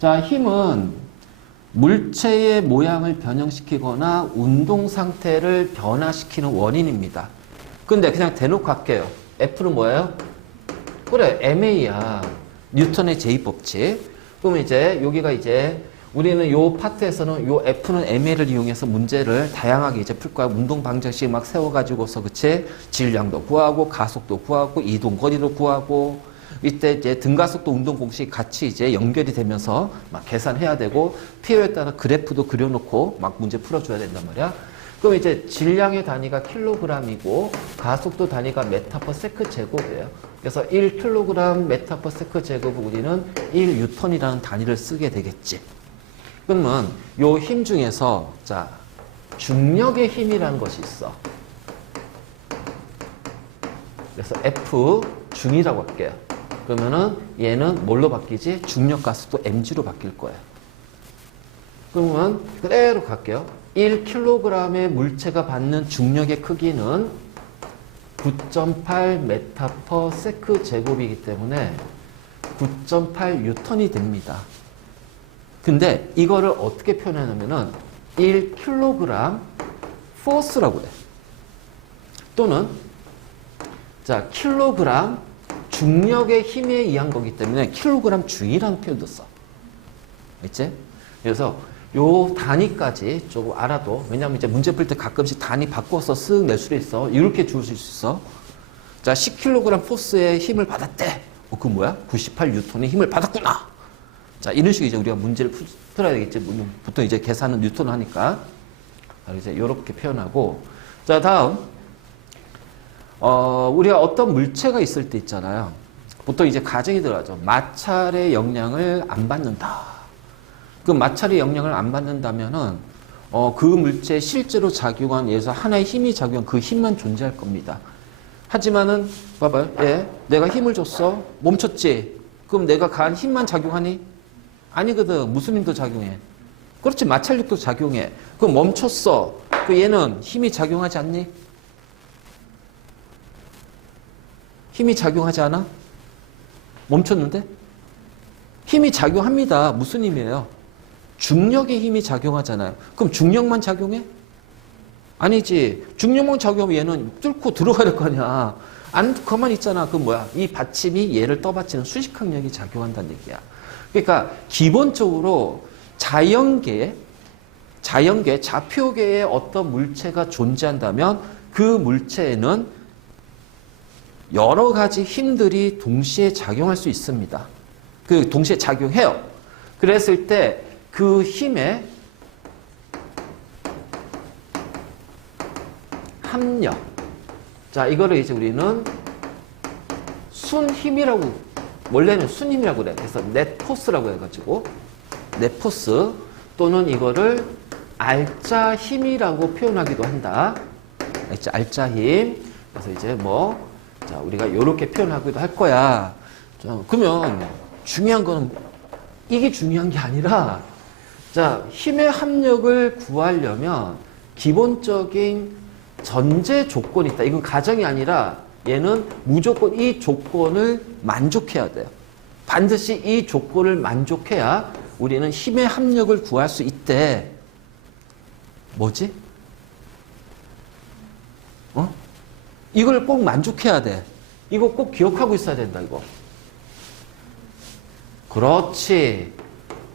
자, 힘은 물체의 모양을 변형시키거나 운동 상태를 변화시키는 원인입니다. 근데 그냥 대놓고 할게요. F는 뭐예요? 그래, MA야. 뉴턴의 제2법칙. 그러면 이제 여기가 이제 우리는 요 파트에서는 요 F는 MA를 이용해서 문제를 다양하게 이제 풀 거야. 운동 방정식 막 세워가지고서 그치? 질량도 구하고 가속도 구하고 이동 거리도 구하고 이때 이제 등가속도 운동 공식 같이 이제 연결이 되면서 막 계산해야 되고 필요에 따라 그래프도 그려놓고 막 문제 풀어줘야 된단 말이야. 그럼 이제 질량의 단위가 킬로그램이고 가속도 단위가 메타 퍼 세크 제곱이에요. 그래서 1kg 메타 퍼 세크 제곱을 우리는 1뉴턴이라는 단위를 쓰게 되겠지. 그러면 요 힘 중에서 자 중력의 힘이라는 것이 있어. 그래서 F 중이라고 할게요. 그러면은 얘는 뭘로 바뀌지? 중력 가속도 mg로 바뀔 거예요. 그러면 그대로 갈게요. 1kg의 물체가 받는 중력의 크기는 9.8 메타 퍼 세크 제곱이기 때문에 9.8 뉴턴이 됩니다. 근데 이거를 어떻게 표현하냐면은 1kg 포스라고 해. 또는 자, 킬로그램 중력의 힘에 의한 거기 때문에 킬로그램 중이라는 표현도 써. 있지? 그래서 요 단위까지 조금 알아도, 왜냐면 이제 문제 풀 때 가끔씩 단위 바꿔서 쓱 낼 수도 있어. 이렇게 주실 수 있어. 자, 10kg 포스의 힘을 받았대. 그 뭐야? 98뉴턴의 힘을 받았구나. 자, 이런 식으로 이제 우리가 문제를 풀어야 되겠지. 보통 이제 계산은 뉴턴 하니까. 이제 이렇게 표현하고. 자, 다음. 우리가 어떤 물체가 있을 때 있잖아요. 보통 이제 가정이 들어가죠. 마찰의 영향을 안 받는다. 그 마찰의 영향을 안 받는다면은, 그 물체에 실제로 작용한, 예를 들어서 하나의 힘이 작용한 그 힘만 존재할 겁니다. 하지만은, 봐봐요. 예, 내가 힘을 줬어. 멈췄지? 그럼 내가 가한 힘만 작용하니? 아니거든. 무슨 힘도 작용해? 그렇지. 마찰력도 작용해. 그럼 멈췄어. 그 얘는 힘이 작용하지 않니? 힘이 작용하지 않아? 멈췄는데? 힘이 작용합니다. 무슨 힘이에요? 중력의 힘이 작용하잖아요. 그럼 중력만 작용해? 아니지. 중력만 작용하면 얘는 뚫고 들어가야 될 거 아니야. 안, 가만히 있잖아. 그 뭐야? 이 받침이 얘를 떠받치는 수식항력이 작용한다는 얘기야. 그러니까 기본적으로 자연계, 좌표계에 어떤 물체가 존재한다면 그 물체에는 여러 가지 힘들이 동시에 작용할 수 있습니다. 그 동시에 작용해요. 그랬을 때 그 힘의 합력. 자, 이거를 이제 우리는 순힘이라고, 원래는 순힘이라고 그래. 그래서 넷포스라고 해가지고, 넷포스 또는 이거를 알짜 힘이라고 표현하기도 한다. 알짜 힘. 그래서 이제 뭐, 자, 우리가 이렇게 표현하기도 할 거야. 자, 그러면 중요한 거는 이게 중요한 게 아니라, 자, 힘의 합력을 구하려면 기본적인 전제 조건이 있다. 이건 가정이 아니라 얘는 무조건 이 조건을 만족해야 돼요. 반드시 이 조건을 만족해야 우리는 힘의 합력을 구할 수 있대. 뭐지? 이걸 꼭 만족해야 돼. 이거 꼭 기억하고 있어야 된다, 이거. 그렇지.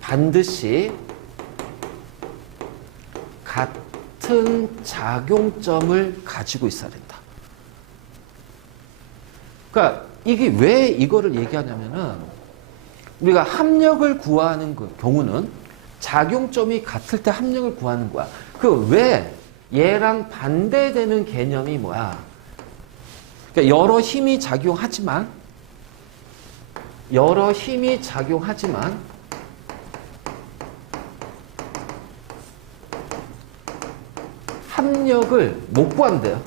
반드시 같은 작용점을 가지고 있어야 된다. 그러니까 이게 왜 이거를 얘기하냐면은 우리가 합력을 구하는 경우는 작용점이 같을 때 합력을 구하는 거야. 그 왜 얘랑 반대되는 개념이 뭐야? 그러니까 여러 힘이 작용하지만 합력을 못 구한대요.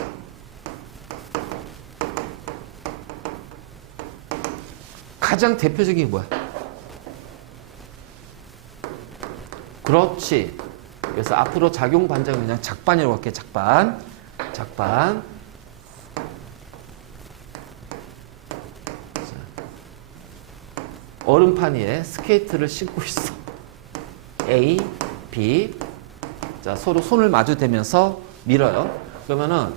가장 대표적인 게 뭐야? 그렇지. 그래서 앞으로 작용 반작용 그냥 작반이라고 할게. 작반. 얼음판 위에 스케이트를 신고 있어. A, B. 자, 서로 손을 마주 대면서 밀어요. 그러면은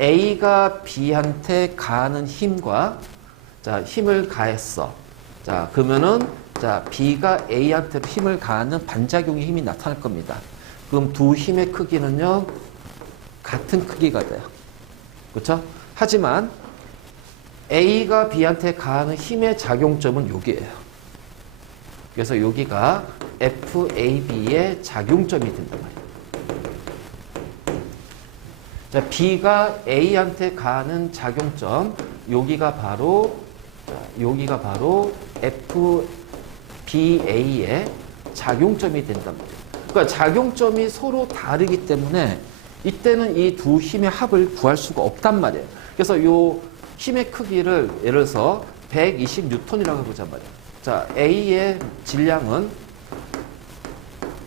A가 B한테 가하는 힘과 자, 힘을 가했어. 자, 그러면은 자, B가 A한테 힘을 가하는 반작용의 힘이 나타날 겁니다. 그럼 두 힘의 크기는요, 같은 크기가 돼요. 그렇죠? 하지만 A가 B한테 가하는 힘의 작용점은 여기예요. 그래서 여기가 FAB의 작용점이 된단 말이에요. 자, B가 A한테 가하는 작용점, 여기가 바로 FBA의 작용점이 된단 말이에요. 그러니까 작용점이 서로 다르기 때문에 이때는 이 두 힘의 합을 구할 수가 없단 말이에요. 그래서 이 힘의 크기를 예를 들어서 120N이라고 해보자 말이에요. 자, A의 질량은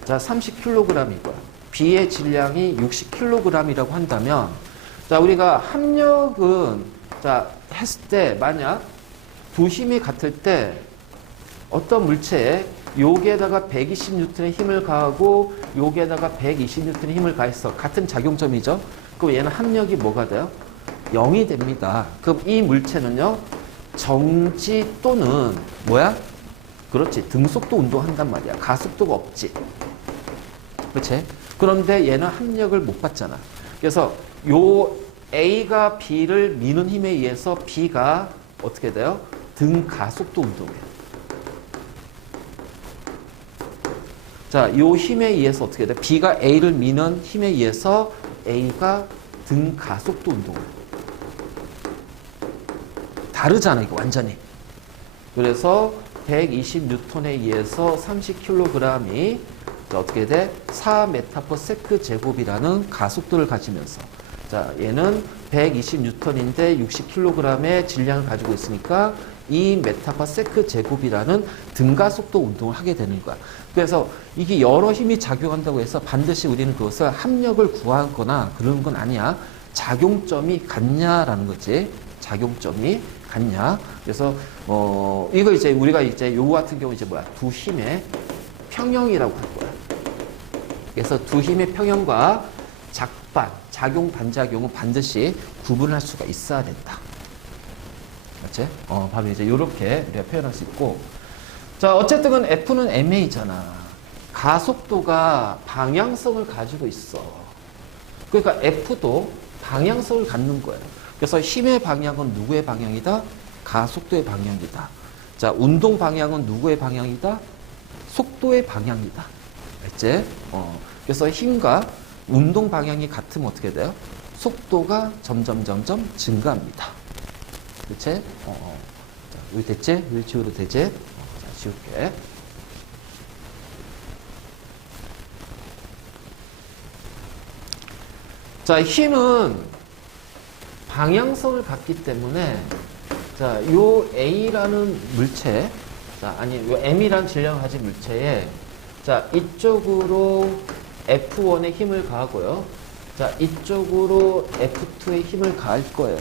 자, 30kg이고요. B의 질량이 60kg이라고 한다면, 자, 우리가 합력은 자, 했을 때 만약 두 힘이 같을 때 어떤 물체에 여기에다가 120N의 힘을 가하고 여기에다가 120N의 힘을 가했어. 같은 작용점이죠. 그럼 얘는 합력이 뭐가 돼요? 0이 됩니다. 그럼 이 물체는요, 정지 또는 뭐야? 그렇지. 등속도 운동한단 말이야. 가속도가 없지. 그렇지? 그런데 얘는 합력을 못 받잖아. 그래서 요 A가 B를 미는 힘에 의해서 B가 어떻게 돼요? 등가속도 운동이에요. 자, 요 힘에 의해서 어떻게 돼요? B가 A를 미는 힘에 의해서 A가 등가속도 운동이에요. 다르잖아, 이거 완전히. 그래서 120N에 의해서 30kg이 어떻게 돼? 4m/s 제곱이라는 가속도를 가지면서 자, 얘는 120N인데 60kg의 질량을 가지고 있으니까 2m/s 제곱이라는 등가속도 운동을 하게 되는 거야. 그래서 이게 여러 힘이 작용한다고 해서 반드시 우리는 그것을 합력을 구하거나 그런 건 아니야. 작용점이 같냐라는 거지. 작용점이 같냐. 그래서 이거 이제 우리가 이제 요거 같은 경우 이제 뭐야? 두 힘의 평형이라고 할 거야. 그래서 두 힘의 평형과 작반, 작용, 반작용은 반드시 구분할 수가 있어야 된다. 맞지? 바로 이제 이렇게 우리가 표현할 수 있고. 자, 어쨌든 F는 MA잖아. 가속도가 방향성을 가지고 있어. 그러니까 F도 방향성을 갖는 거예요. 그래서 힘의 방향은 누구의 방향이다? 가속도의 방향이다. 자, 운동 방향은 누구의 방향이다? 속도의 방향이다. 알지? 그래서 힘과 운동 방향이 같으면 어떻게 돼요? 속도가 점점 증가합니다. 그치? 자, 여기 됐지? 여기 지워도 되지? 자, 지울게. 자, 힘은 방향성을 갖기 때문에 자, 요 A라는 물체, 자, 아니, 요 M이라는 질량을 가진 물체에 자, 이쪽으로 F1의 힘을 가하고요. 자, 이쪽으로 F2의 힘을 가할 거예요.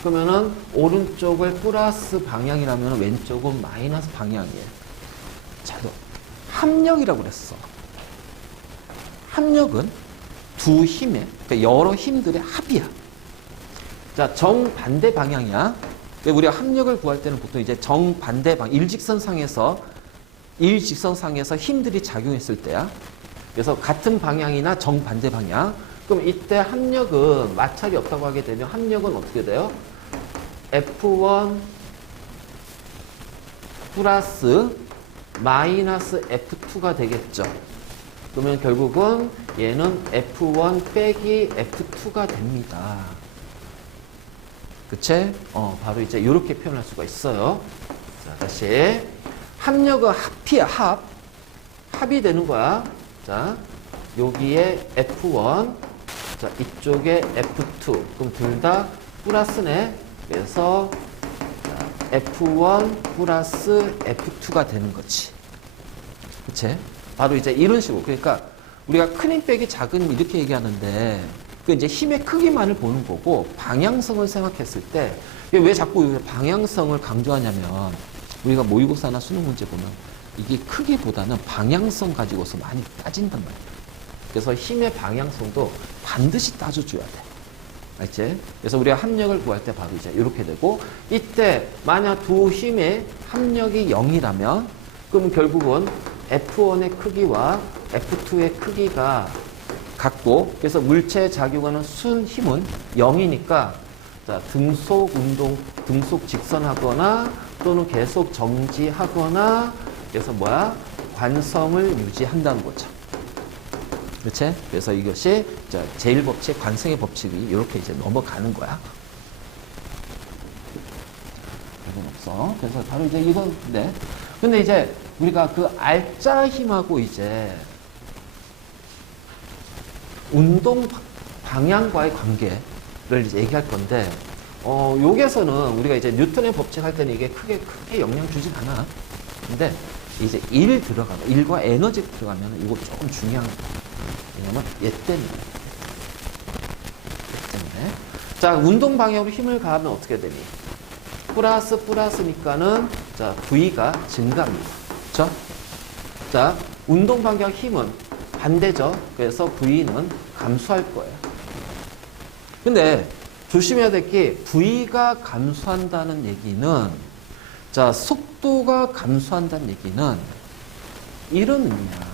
그러면은 오른쪽을 플러스 방향이라면 왼쪽은 마이너스 방향이에요. 자, 합력이라고 그랬어. 합력은 두 힘의, 그러니까 여러 힘들의 합이야. 자, 정반대 방향이야. 그러니까 우리가 합력을 구할 때는 보통 이제 정반대 방향, 일직선상에서 힘들이 작용했을 때야. 그래서 같은 방향이나 정반대 방향. 그럼 이때 합력은 마찰이 없다고 하게 되면 합력은 어떻게 돼요? F1 플러스 마이너스 F2가 되겠죠. 그러면 결국은 얘는 F1 빼기 F2가 됩니다. 그치? 바로 이제 이렇게 표현할 수가 있어요. 자, 다시. 합력은 합이야, 합이 되는 거야. 자, 여기에 F1, 자, 이쪽에 F2. 그럼 둘 다 플러스네. 그래서 자, F1 플러스 F2가 되는 거지. 그치? 바로 이제 이런 식으로. 그러니까 우리가 큰 힘 빼기 작은 힘 이렇게 얘기하는데 그 이제 힘의 크기만을 보는 거고 방향성을 생각했을 때 왜 자꾸 방향성을 강조하냐면 우리가 모의고사나 수능 문제 보면 이게 크기보다는 방향성 가지고서 많이 따진단 말이에요. 그래서 힘의 방향성도 반드시 따져줘야 돼. 알지? 그래서 우리가 합력을 구할 때 바로 이제 이렇게 되고, 이때 만약 두 힘의 합력이 0이라면 그럼 결국은 F1의 크기와 F2의 크기가 같고, 그래서 물체에 작용하는 순 힘은 0이니까 자, 등속 직선하거나 또는 계속 정지하거나, 그래서 뭐야? 관성을 유지한다는 거죠. 그렇지? 그래서 이것이 제1법칙, 관성의 법칙이 이렇게 이제 넘어가는 거야. 이건 없어. 그래서 바로 이제 이건, 네. 근데 이제 우리가 그 알짜 힘하고 이제 운동 방향과의 관계를 이제 얘기할 건데, 여기에서는 우리가 이제 뉴턴의 법칙 할 때는 이게 크게 영향 주진 않아. 근데 이제 일과 에너지 들어가면 이거 조금 중요한 거야. 왜냐면 얘 때문에. 자, 운동 방향으로 힘을 가하면 어떻게 되니? 플러스니까는 자, V가 증가합니다. 그렇죠? 자, 운동 방향 힘은 반대죠. 그래서 V는 감소할 거예요. 근데 조심해야 될 게 V가 감소한다는 얘기는, 자, 속도가 감소한다는 얘기는 이런 의미야.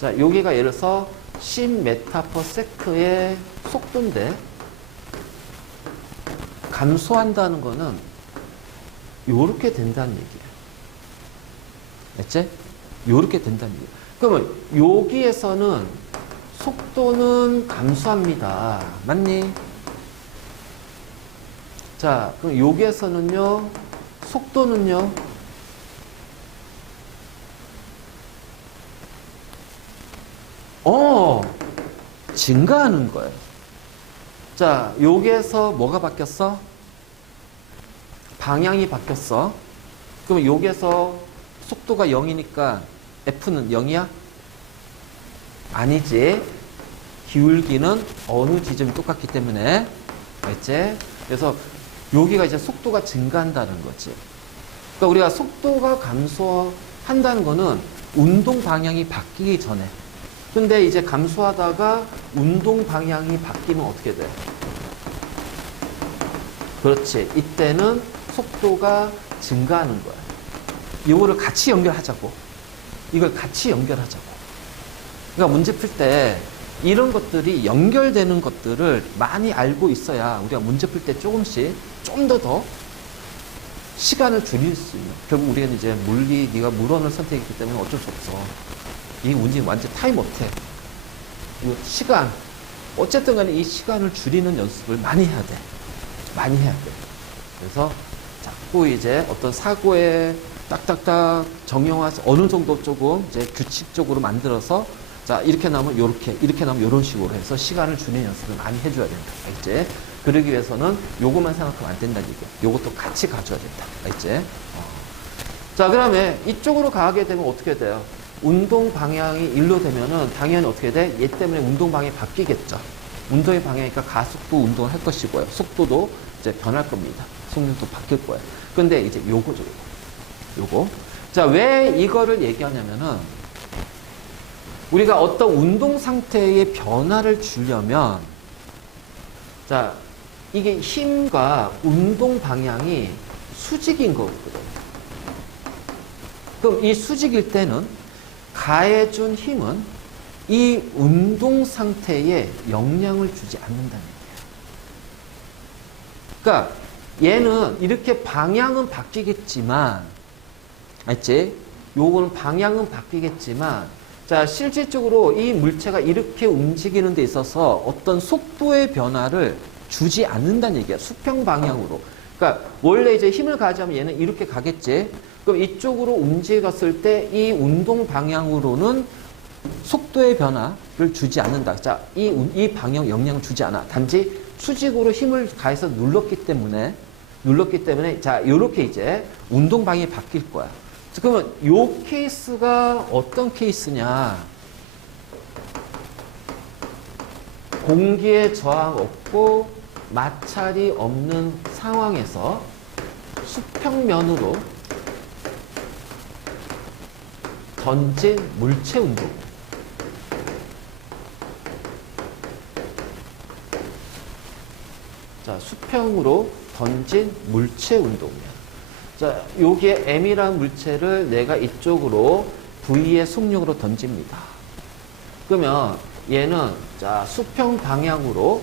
자, 여기가 예를 들어서 10m/s의 속도인데 감소한다는 거는 요렇게 된다는 얘기예요. 알지? 요렇게 된다는 얘기예요. 그러면 여기에서는 속도는 감소합니다. 맞니? 자, 그럼 여기에서는요, 속도는요, 증가하는 거예요. 자, 여기에서 뭐가 바뀌었어? 방향이 바뀌었어. 그럼 여기에서 속도가 0이니까 F는 0이야? 아니지. 기울기는 어느 지점이 똑같기 때문에. 알지? 그래서 여기가 이제 속도가 증가한다는 거지. 그러니까 우리가 속도가 감소한다는 거는 운동 방향이 바뀌기 전에. 근데 이제 감소하다가 운동 방향이 바뀌면 어떻게 돼? 그렇지. 이때는 속도가 증가하는 거야. 이거를 같이 연결하자고. 이걸 같이 연결하자고. 그러니까 문제 풀 때 이런 것들이 연결되는 것들을 많이 알고 있어야 우리가 문제 풀 때 조금씩 좀 더 시간을 줄일 수 있는. 결국 우리는 이제 네가 물원을 선택했기 때문에 어쩔 수 없어. 이 문제는 완전 타임 못해. 시간. 어쨌든 간에 이 시간을 줄이는 연습을 많이 해야 돼. 많이 해야 돼. 그래서 자꾸 이제 어떤 사고에 딱딱딱 정형화, 어느 정도 조금 이제 규칙적으로 만들어서 자, 이렇게 나오면 요렇게, 이렇게 나오면 요런 식으로 해서 시간을 줄이는 연습을 많이 해줘야 된다. 알지? 그러기 위해서는 요것만 생각하면 안 된다는 얘기야. 요것도 같이 가져야 된다. 알지? 자, 그 다음에 이쪽으로 가게 되면 어떻게 돼요? 운동 방향이 일로 되면은 당연히 어떻게 돼? 얘 때문에 운동 방향이 바뀌겠죠. 운동의 방향이니까 가속도 운동을 할 것이고요. 속도도 이제 변할 겁니다. 속력도 바뀔 거예요. 근데 이제 요거죠. 요거. 자, 왜 이거를 얘기하냐면은 우리가 어떤 운동 상태의 변화를 주려면 자, 이게 힘과 운동 방향이 수직인 거거든요. 그럼 이 수직일 때는 가해준 힘은 이 운동 상태에 영향을 주지 않는다는 얘기예요. 그러니까 얘는 이렇게 방향은 바뀌겠지만, 알지? 요거는 방향은 바뀌겠지만, 자, 실질적으로 이 물체가 이렇게 움직이는 데 있어서 어떤 속도의 변화를 주지 않는다는 얘기야. 수평 방향으로. 그러니까 원래 이제 힘을 가하자면 얘는 이렇게 가겠지. 그럼 이쪽으로 움직였을 때 이 운동 방향으로는 속도의 변화를 주지 않는다. 자, 이 방향 영향을 주지 않아. 단지 수직으로 힘을 가해서 눌렀기 때문에 자, 요렇게 이제 운동 방향이 바뀔 거야. 그러면 요 케이스가 어떤 케이스냐? 공기의 저항 없고 마찰이 없는 상황에서 수평면으로 던진 물체 운동. 자, 수평으로 던진 물체 운동이야. 자, 여기에 M이라는 물체를 내가 이쪽으로 V의 속력으로 던집니다. 그러면 얘는 자, 수평 방향으로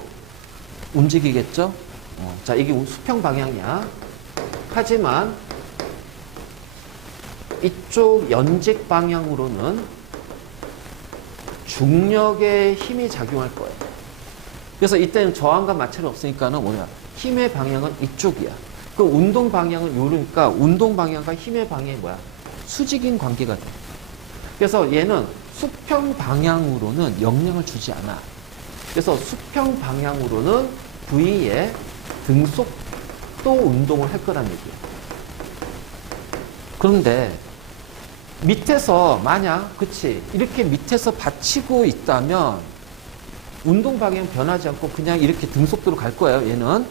움직이겠죠? 자, 이게 수평 방향이야. 하지만 이쪽 연직 방향으로는 중력의 힘이 작용할 거예요. 그래서 이때는 저항과 마찰이 없으니까는 뭐냐? 힘의 방향은 이쪽이야. 그 운동 방향은 요러니까 운동 방향과 힘의 방향이 뭐야? 수직인 관계가 돼. 그래서 얘는 수평 방향으로는 영향을 주지 않아. 그래서 수평 방향으로는 V의 등속도 운동을 할 거란 얘기야. 그런데 밑에서 만약 그치 이렇게 밑에서 받치고 있다면 운동 방향 변하지 않고 그냥 이렇게 등속도로 갈 거예요. 얘는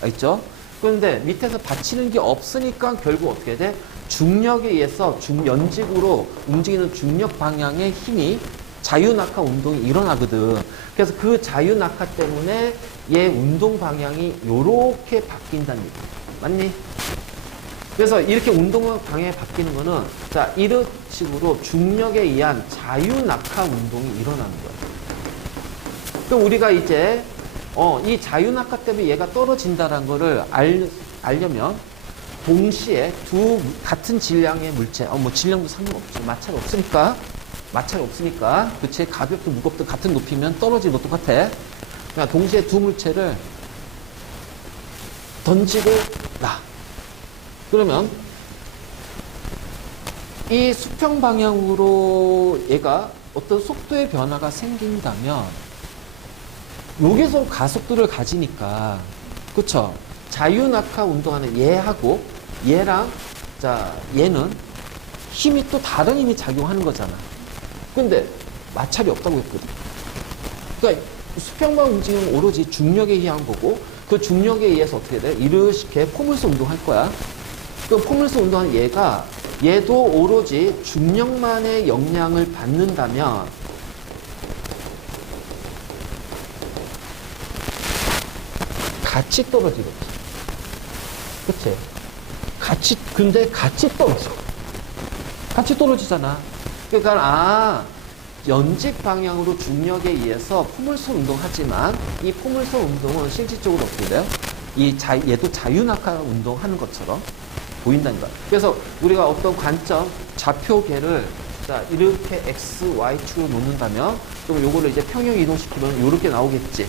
알겠죠? 그런데 밑에서 받치는 게 없으니까 결국 어떻게 돼? 중력에 의해서 중연직으로 움직이는 중력 방향의 힘이 자유낙하 운동이 일어나거든. 그래서 그 자유낙하 때문에 얘 운동 방향이 요렇게 바뀐다는 얘기. 맞니? 그래서 이렇게 운동 방향이 바뀌는 거는 자, 이런 식으로 중력에 의한 자유낙하 운동이 일어나는 거야. 그럼 우리가 이제 이 자유낙하 때문에 얘가 떨어진다는 거를 알려면 동시에 두 같은 질량의 물체, 뭐 질량도 상관없지. 마찰이 없으니까 그치? 가볍든 무겁든 같은 높이면 떨어지는 거 똑같아. 그러니까 동시에 두 물체를 던지고 놔. 그러면 이 수평 방향으로 얘가 어떤 속도의 변화가 생긴다면 여기서 가속도를 가지니까 그쵸? 자유낙하 운동하는 얘하고 얘랑 자 얘는 힘이 또 다른 힘이 작용하는 거잖아. 근데 마찰이 없다고 했거든. 그러니까 수평방 움직임은 오로지 중력에 의한 거고 그 중력에 의해서 어떻게 돼? 이렇게 포물선 운동할 거야. 그 포물선 운동하는 얘도 오로지 중력만의 영향을 받는다면 같이 떨어지겠지. 그치? 근데 같이 떨어져. 같이 떨어지잖아. 그러니까, 연직 방향으로 중력에 의해서 포물선 운동하지만 이 포물선 운동은 실질적으로 어떻게 돼요? 얘도 자유낙하 운동하는 것처럼 보인다는 거야. 그래서 우리가 어떤 관점, 좌표계를 자, 이렇게 X, Y축으로 놓는다면 그럼 요거를 이제 평형 이동시키면 이렇게 나오겠지.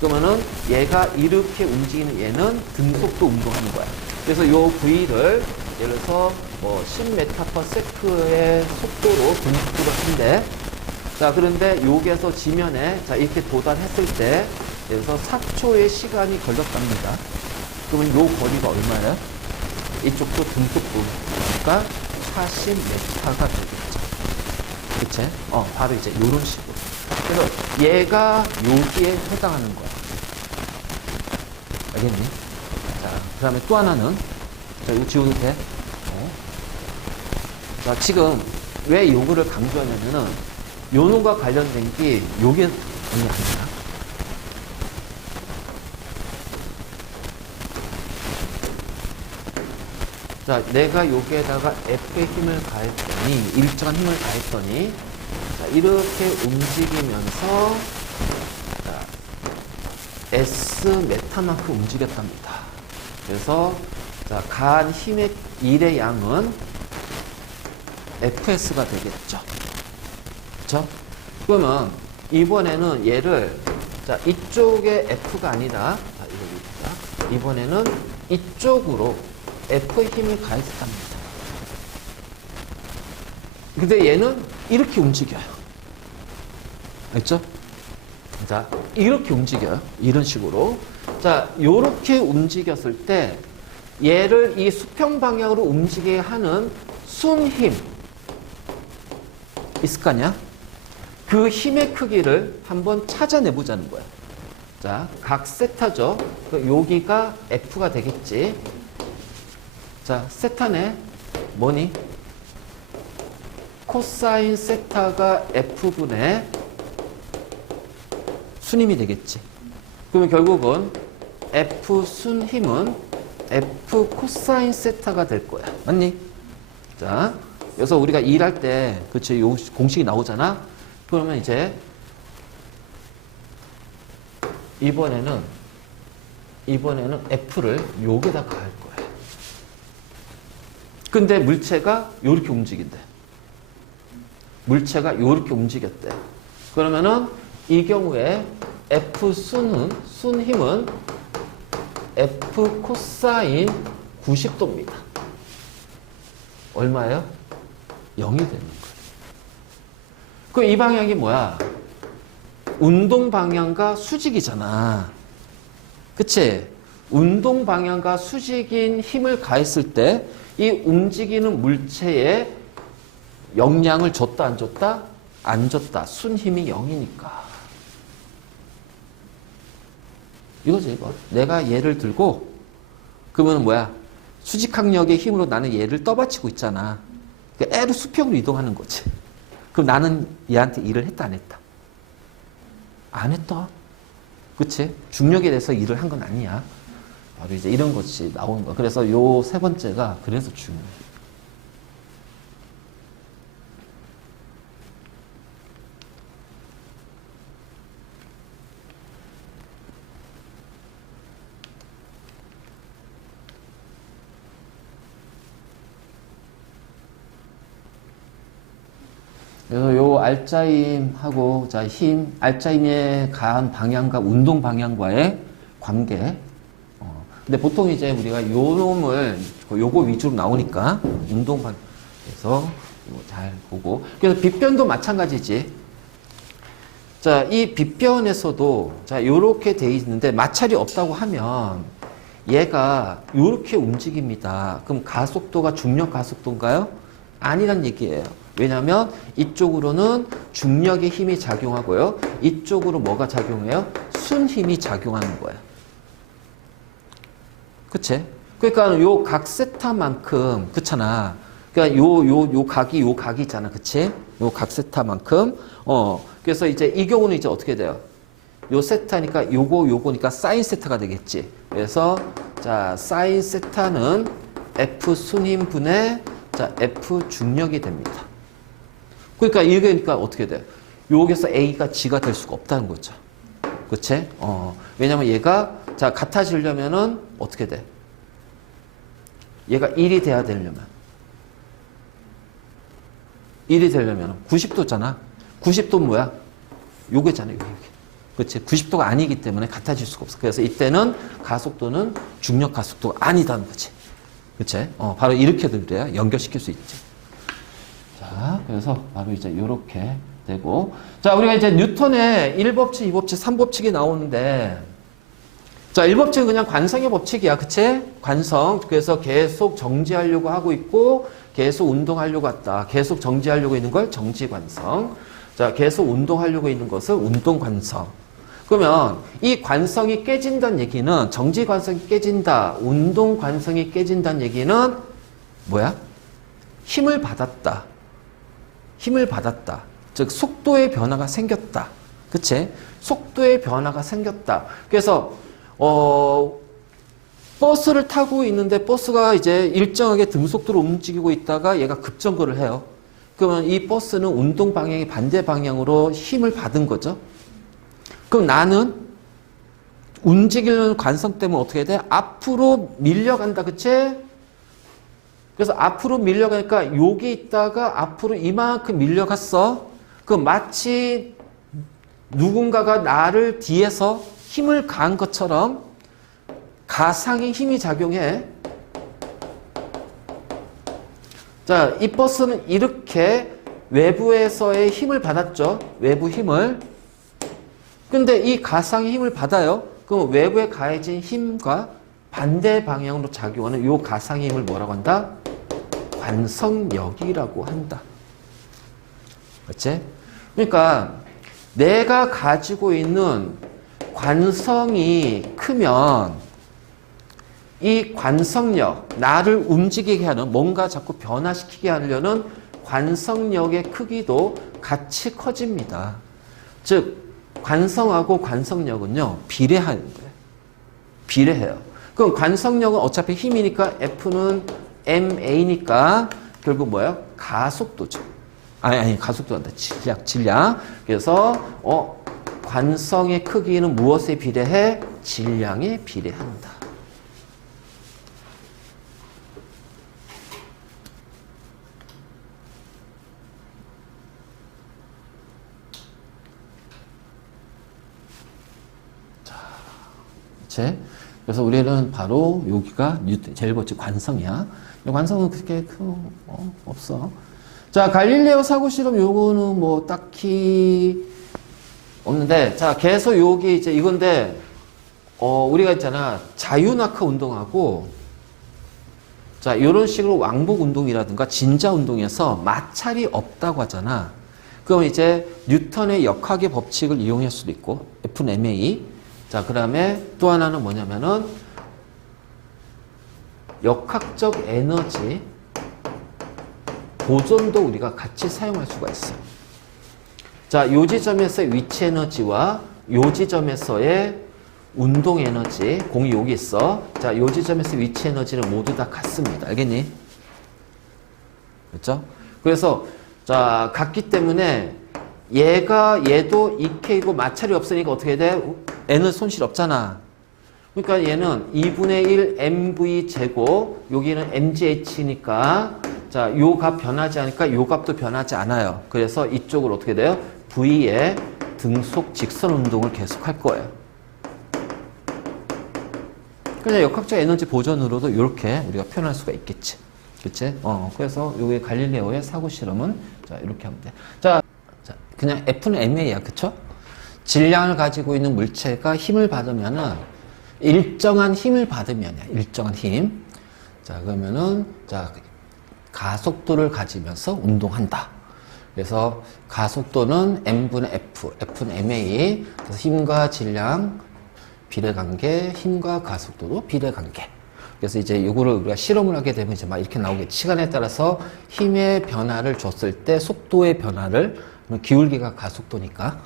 그러면은 얘가 이렇게 움직이는 얘는 등속도 운동하는 거야. 그래서 요 V를 예를 들어서 뭐 10m/s의 속도로 등속도를 한대. 자, 그런데 여기에서 지면에 자, 이렇게 도달했을 때 예를 들어서 4초의 시간이 걸렸답니다. 그러면 요 거리가 얼마예요? 이쪽도 등속도니까 40m가 되겠죠. 그치? 바로 이제 요런 식으로. 그래서 얘가 여기에 해당하는 거야. 알겠니? 자, 그 다음에 또 하나는, 자, 이거 지워도 돼? 자, 지금 왜 요거를 강조하냐면은, 요놈과 관련된 게 요게 아니야. 자, 내가 여기에다가 F의 힘을 가했더니, 일정한 힘을 가했더니, 자, 이렇게 움직이면서, 자, S 메타만큼 움직였답니다. 그래서, 자, 가한 힘의 일의 양은 FS가 되겠죠. 그쵸? 그러면, 이번에는 얘를, 자, 이쪽에 F가 아니라, 자, 이거 이번에는 이쪽으로 F의 힘을 가했답니다. 근데 얘는 이렇게 움직여요. 알죠? 자, 이렇게 움직여요. 이런 식으로. 자, 요렇게 움직였을 때 얘를 이 수평 방향으로 움직이게 하는 순힘 있을 거 아니야? 그 힘의 크기를 한번 찾아내보자는 거야. 자, 각 세타죠. 여기가 F가 되겠지. 자, 세타네 뭐니? 코사인 세타가 F분의 순힘이 되겠지. 그러면 결국은 F 순힘은 F 코사인 세타가 될 거야. 맞니? 자, 그래서 우리가 일할 때, 그치, 요 공식이 나오잖아? 그러면 이제, 이번에는 F를 여기다 가할 거야. 근데 물체가 요렇게 움직인대. 물체가 요렇게 움직였대. 그러면은 이 경우에 F 순힘은 F 코사인 90도입니다. 얼마예요? 0이 되는 거예요. 그럼 이 방향이 뭐야? 운동 방향과 수직이잖아. 그치? 운동 방향과 수직인 힘을 가했을 때 이 움직이는 물체에 영향을 줬다 안 줬다? 안 줬다. 순힘이 0이니까. 이거지 이거. 내가 얘를 들고 그러면 뭐야? 수직항력의 힘으로 나는 얘를 떠받치고 있잖아. 그러니까 애로 수평으로 이동하는 거지. 그럼 나는 얘한테 일을 했다 안 했다? 안 했다. 그치? 중력에 대해서 일을 한 건 아니야. 바로 이제 이런 것이 나오는 거야. 그래서 요 세 번째가 그래서 중요해. 그래서 요 알짜임하고 자 힘, 알짜임에 가한 방향과 운동 방향과의 관계. 근데 보통 이제 우리가 요 놈을 요거 위주로 나오니까 운동 방향에서 잘 보고. 그래서 빗변도 마찬가지지. 자, 이 빗변에서도 자 요렇게 돼 있는데 마찰이 없다고 하면 얘가 요렇게 움직입니다. 그럼 가속도가 중력 가속도인가요? 아니란 얘기예요. 왜냐하면 이쪽으로는 중력의 힘이 작용하고요. 이쪽으로 뭐가 작용해요? 순힘이 작용하는 거예요. 그치? 그러니까 요 각 세타만큼, 그렇잖아. 그러니까 요 각이 있잖아. 그치? 요 각 세타만큼. 그래서 이제 이 경우는 이제 어떻게 돼요? 요 세타니까 요거니까 사인 세타가 되겠지. 그래서 자, 사인 세타는 F 순힘분의 자, F 중력이 됩니다. 그러니까 이거니까 어떻게 돼? 여기서 A가 G가 될 수가 없다는 거죠. 그치? 왜냐면 얘가, 자, 같아지려면은 어떻게 돼? 얘가 1이 돼야 되려면. 1이 되려면 90도잖아. 90도는 뭐야? 요거잖아, 요게. 그치? 90도가 아니기 때문에 같아질 수가 없어. 그래서 이때는 가속도는 중력 가속도가 아니다는 거지. 그치? 바로 이렇게 들려야 연결시킬 수 있지. 자, 그래서 바로 이제 요렇게 되고. 자, 우리가 이제 뉴턴의 1법칙, 2법칙, 3법칙이 나오는데, 자, 1법칙은 그냥 관성의 법칙이야. 그치? 관성. 그래서 계속 정지하려고 하고 있고, 계속 운동하려고 했다. 계속 정지하려고 있는 걸 정지관성. 자, 계속 운동하려고 있는 것을 운동관성. 그러면 이 관성이 깨진다는 얘기는 정지관성이 깨진다, 운동관성이 깨진다는 얘기는 뭐야? 힘을 받았다. 힘을 받았다. 즉 속도의 변화가 생겼다. 그치? 속도의 변화가 생겼다. 그래서 버스를 타고 있는데 버스가 이제 일정하게 등속도로 움직이고 있다가 얘가 급정거를 해요. 그러면 이 버스는 운동 방향이 반대 방향으로 힘을 받은 거죠. 그럼 나는 움직이는 관성 때문에 어떻게 돼? 앞으로 밀려간다. 그치? 그래서 앞으로 밀려가니까 여기 있다가 앞으로 이만큼 밀려갔어. 그 마치 누군가가 나를 뒤에서 힘을 가한 것처럼 가상의 힘이 작용해. 자, 이 버스는 이렇게 외부에서의 힘을 받았죠. 외부 힘을. 근데 이 가상의 힘을 받아요. 그럼 외부에 가해진 힘과 반대 방향으로 작용하는 이 가상의 힘을 뭐라고 한다? 관성력이라고 한다. 그렇지? 그러니까 내가 가지고 있는 관성이 크면 이 관성력, 나를 움직이게 하는, 뭔가 자꾸 변화시키게 하려는 관성력의 크기도 같이 커집니다. 즉 관성하고 관성력은요 비례하는데 비례해요. 그럼 관성력은 어차피 힘이니까 F는 ma니까 결국 뭐예요? 가속도죠. 아니 가속도 한다. 질량. 그래서 관성의 크기는 무엇에 비례해? 질량에 비례한다. 자, 그래서 우리는 바로 여기가 제일 번째 관성이야. 관성은 그렇게 없어. 자, 갈릴레오 사고 실험 요거는 뭐 딱히 없는데, 자, 계속 여기 이제 이건데, 우리가 있잖아. 자유낙하 운동하고, 자, 이런 식으로 왕복 운동이라든가 진자 운동에서 마찰이 없다고 하잖아. 그럼 이제 뉴턴의 역학의 법칙을 이용할 수도 있고, F는 ma. 자, 그 다음에 또 하나는 뭐냐면은, 역학적 에너지 보존도 우리가 같이 사용할 수가 있어. 자, 요 지점에서의 위치 에너지와 요 지점에서의 운동 에너지, 공이 여기 있어. 자, 요 지점에서 위치 에너지는 모두 다 같습니다. 알겠니? 그렇죠? 그래서 자, 같기 때문에 얘도 2K고 마찰이 없으니까 어떻게 돼? N은 손실 없잖아. 그러니까 얘는 2분의 1 mv 제곱, 여기는 mgh니까 자, 요 값 변하지 않으니까 요 값도 변하지 않아요. 그래서 이쪽으로 어떻게 돼요? V의 등속 직선 운동을 계속 할 거예요. 그냥 역학적 에너지 보존으로도 이렇게 우리가 표현할 수가 있겠지. 그치? 그래서 요게 갈릴레오의 사고 실험은 자, 이렇게 하면 돼. 자, 그냥 F는 ma야. 그쵸? 질량을 가지고 있는 물체가 힘을 받으면은 일정한 힘을 받으면이야. 일정한 힘. 자, 그러면은 자, 가속도를 가지면서 운동한다. 그래서 가속도는 m분의 f, f는 ma. 그래서 힘과 질량 비례관계, 힘과 가속도도 비례관계. 그래서 이제 이거를 우리가 실험을 하게 되면 이제 막 이렇게 나오겠지. 시간에 따라서 힘의 변화를 줬을 때 속도의 변화를, 기울기가 가속도니까.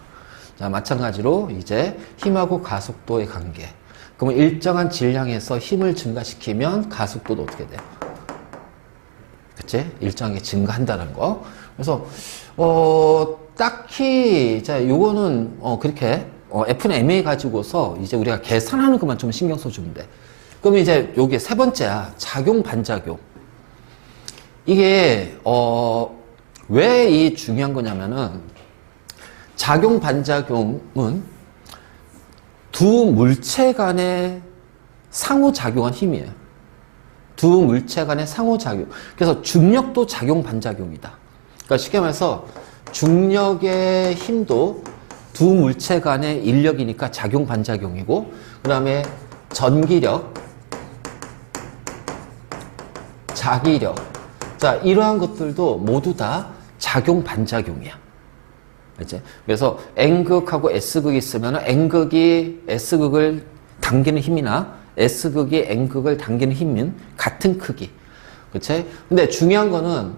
자, 마찬가지로 이제 힘하고 가속도의 관계. 그러면 일정한 질량에서 힘을 증가시키면 가속도도 어떻게 돼요? 그치? 일정하게 증가한다는 거. 그래서, 딱히, 자, 요거는, 그렇게, F는 MA 가지고서 이제 우리가 계산하는 것만 좀 신경 써주면 돼. 그럼 이제 요게 세 번째야. 작용, 반작용. 이게, 왜 이 중요한 거냐면은, 작용, 반작용은 두 물체 간의 상호작용한 힘이에요. 두 물체 간의 상호작용. 그래서 중력도 작용, 반작용이다. 그러니까 쉽게 말해서 중력의 힘도 두 물체 간의 인력이니까 작용, 반작용이고, 그 다음에 전기력, 자기력. 자, 이러한 것들도 모두 다 작용, 반작용이야. 그치? 그래서 N극하고 S극이 있으면 N극이 S극을 당기는 힘이나 S극이 N극을 당기는 힘은 같은 크기. 그치? 근데 중요한 거는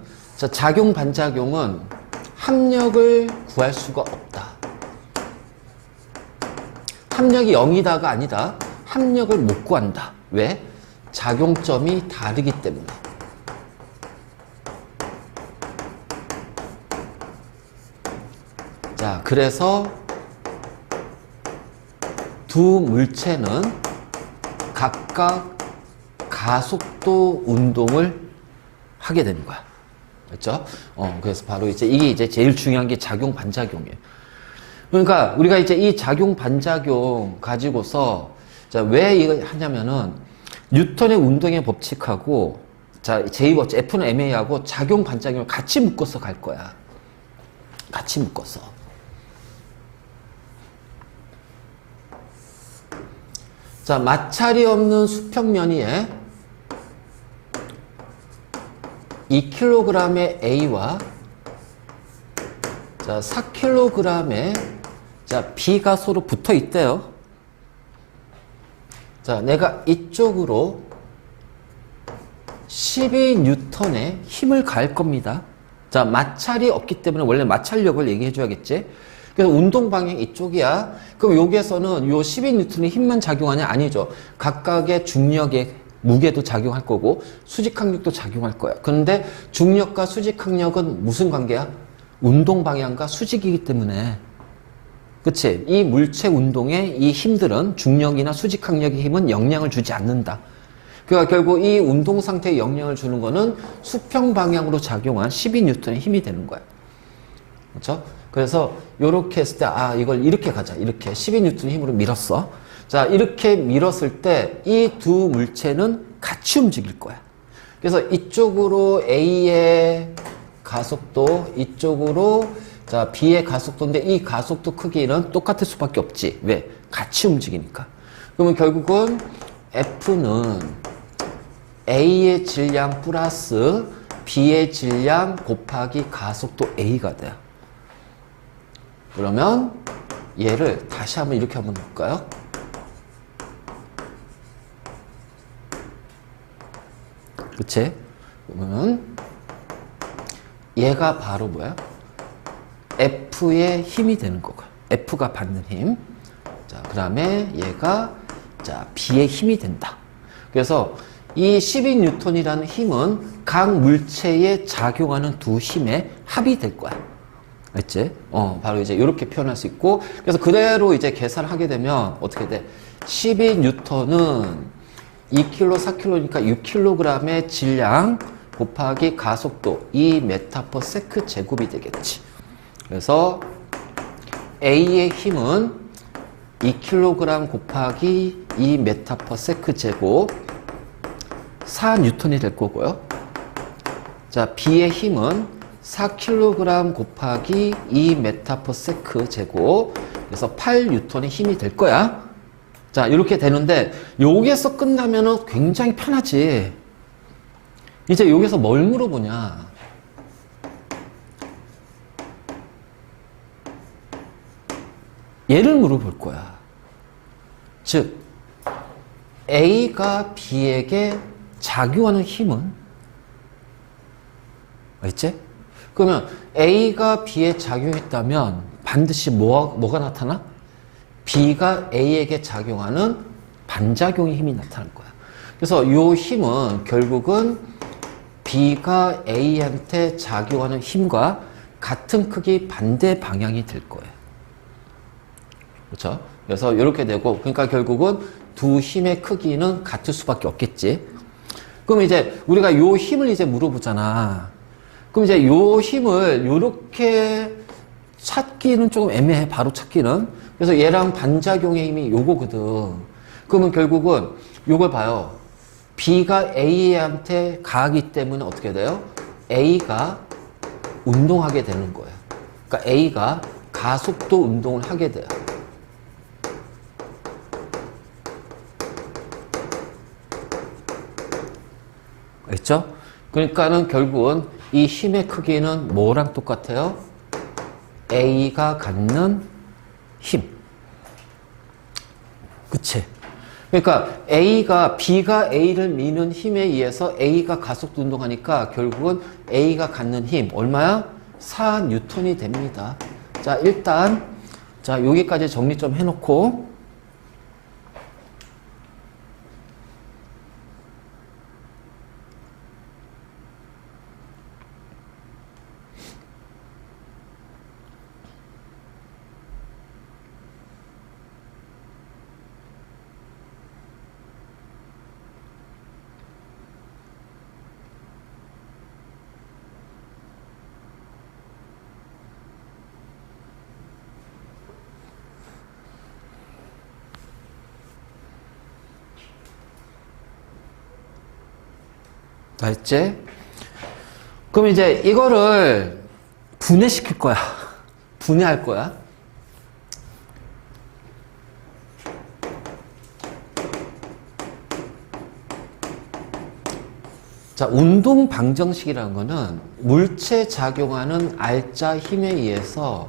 작용, 반작용은 합력을 구할 수가 없다. 합력이 0이다가 아니다. 합력을 못 구한다. 왜? 작용점이 다르기 때문에. 자, 그래서 두 물체는 각각 가속도 운동을 하게 되는 거야. 그렇죠? 그래서 바로 이제 이게 이제 제일 중요한 게 작용, 반작용이에요. 그러니까 우리가 이제 이 작용, 반작용 가지고서 자, 왜 이거 하냐면은 뉴턴의 운동의 법칙하고 자, 제2법칙 F는 ma하고 작용, 반작용을 같이 묶어서 갈 거야. 같이 묶어서. 자, 마찰이 없는 수평면위에 2kg의 A와 자, 4kg의 자, B가 서로 붙어 있대요. 자, 내가 이쪽으로 12N의 힘을 가할 겁니다. 자, 마찰이 없기 때문에 원래 마찰력을 얘기해 줘야겠지. 그래서 운동 방향 이쪽이야. 그럼 여기에서는 요 12N의 힘만 작용하냐? 아니죠. 각각의 중력의 무게도 작용할 거고 수직항력도 작용할 거야. 그런데 중력과 수직항력은 무슨 관계야? 운동 방향과 수직이기 때문에. 그치? 이 물체 운동의 이 힘들은 중력이나 수직항력의 힘은 영향을 주지 않는다. 그러니까 결국 이 운동 상태에 영향을 주는 거는 수평 방향으로 작용한 12N의 힘이 되는 거야. 그렇죠? 그래서 이렇게 했을 때 이걸 이렇게 가자. 이렇게 12N의 힘으로 밀었어. 자, 이렇게 밀었을 때 이 두 물체는 같이 움직일 거야. 그래서 이쪽으로 A의 가속도, 이쪽으로 자, B의 가속도인데 이 가속도 크기는 똑같을 수밖에 없지. 왜? 같이 움직이니까. 그러면 결국은 F는 A의 질량 플러스 B의 질량 곱하기 가속도 A가 돼요. 그러면 얘를 다시 한번 이렇게 한번 볼까요? 그치? 그러면 얘가 바로 뭐야? F의 힘이 되는 거고. F가 받는 힘. 자, 그 다음에 얘가 자, B의 힘이 된다. 그래서 이 12N이라는 힘은 각 물체에 작용하는 두 힘의 합이 될 거야. 알지? 바로 이제 이렇게 표현할 수 있고, 그래서 그대로 이제 계산을 하게 되면 어떻게 돼? 12N은 2kg, 4kg니까 6kg의 질량 곱하기 가속도 2m/s 제곱이 되겠지. 그래서 A의 힘은 2kg 곱하기 2m/s 제곱 4N이 될 거고요. 자, B의 힘은 4kg 곱하기 2m/s 제곱 그래서 8N의 힘이 될 거야. 자, 이렇게 되는데 여기에서 끝나면은 굉장히 편하지. 이제 여기서 뭘 물어보냐? 얘를 물어볼 거야. 즉 A가 B에게 작용하는 힘은 알겠지? 그러면 A가 B에 작용했다면 반드시 뭐가 나타나? B가 A에게 작용하는 반작용의 힘이 나타날 거야. 그래서 이 힘은 결국은 B가 A한테 작용하는 힘과 같은 크기 반대 방향이 될 거예요. 그렇죠? 그래서 이렇게 되고, 그러니까 결국은 두 힘의 크기는 같을 수밖에 없겠지. 그럼 이제 우리가 요 힘을 이제 물어보잖아. 그럼 이제 요 힘을 요렇게 찾기는 조금 애매해. 바로 찾기는. 그래서 얘랑 반작용의 힘이 요거거든. 그러면 결국은 요걸 봐요. B가 A한테 가하기 때문에 어떻게 돼요? A가 운동하게 되는 거예요. 그러니까 A가 가속도 운동을 하게 돼요. 알겠죠? 그러니까는 결국은 이 힘의 크기는 뭐랑 똑같아요? A가 갖는 힘. 그치? 그러니까 B가 A를 미는 힘에 의해서 A가 가속도 운동하니까 결국은 A가 갖는 힘 얼마야? 4N이 됩니다. 자, 일단 자, 여기까지 정리 좀 해놓고 다 했지? 그럼 이제 이거를 분해시킬 거야. 분해할 거야. 자, 운동 방정식이라는 거는 물체 작용하는 R자 힘에 의해서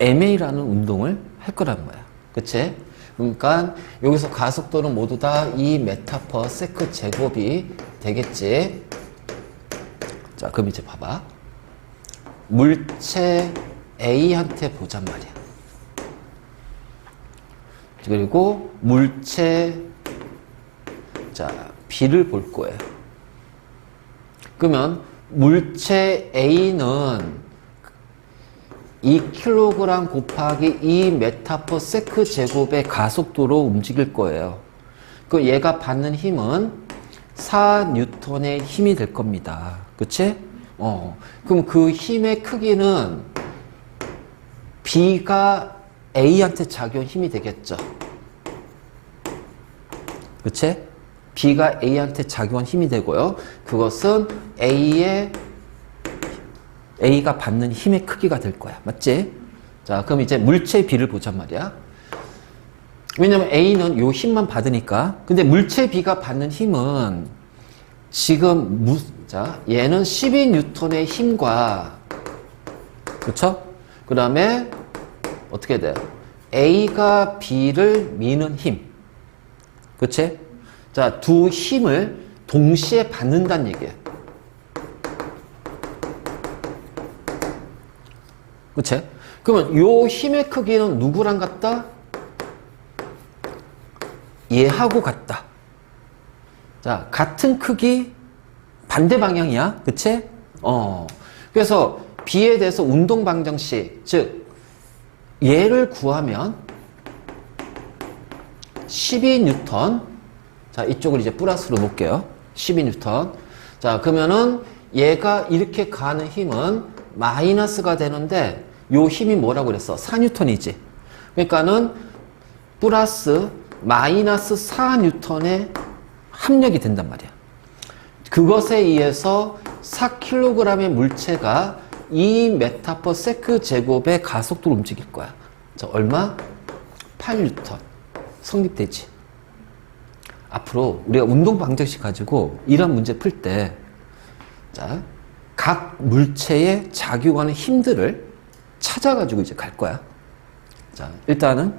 MA라는 운동을 할 거란 거야. 그치? 그러니까 여기서 가속도는 모두 다 2m/s 제곱이 되겠지. 자, 그럼 이제 봐봐. 물체 A한테 보잔 말이야. 그리고 물체 자, B를 볼 거예요. 그러면 물체 A는 2kg 곱하기 2m/s 제곱의 가속도로 움직일 거예요. 그 얘가 받는 힘은 4N의 힘이 될 겁니다. 그치? 그럼 그 힘의 크기는 B가 A한테 작용 힘이 되겠죠. 그치? B가 A한테 작용한 힘이 되고요. 그것은 A가 받는 힘의 크기가 될 거야. 맞지? 자, 그럼 이제 물체 B를 보잔 말이야. 왜냐면 A는 요 힘만 받으니까. 근데 물체 B가 받는 힘은 지금 자, 얘는 12N의 힘과 그렇죠? 그 다음에 어떻게 돼요? A가 B를 미는 힘. 그치? 자, 두 힘을 동시에 받는다는 얘기예요. 그치? 그러면 요 힘의 크기는 누구랑 같다? 얘하고 같다. 자, 같은 크기 반대 방향이야. 그치? 그래서 B에 대해서 운동 방정식, 즉 얘를 구하면 12N. 자, 이쪽을 이제 플러스로 놓을게요. 12N. 자, 그러면은 얘가 이렇게 가는 힘은 마이너스가 되는데 요 힘이 뭐라고 그랬어? 4N이지. 그러니까는 플러스 마이너스 4N의 합력이 된단 말이야. 그것에 의해서 4kg의 물체가 2m/s 제곱의 가속도로 움직일 거야. 자, 얼마? 8N. 성립되지. 앞으로 우리가 운동 방정식 가지고 이런 문제 풀 때, 자, 각 물체에 작용하는 힘들을 찾아가지고 이제 갈 거야. 자, 일단은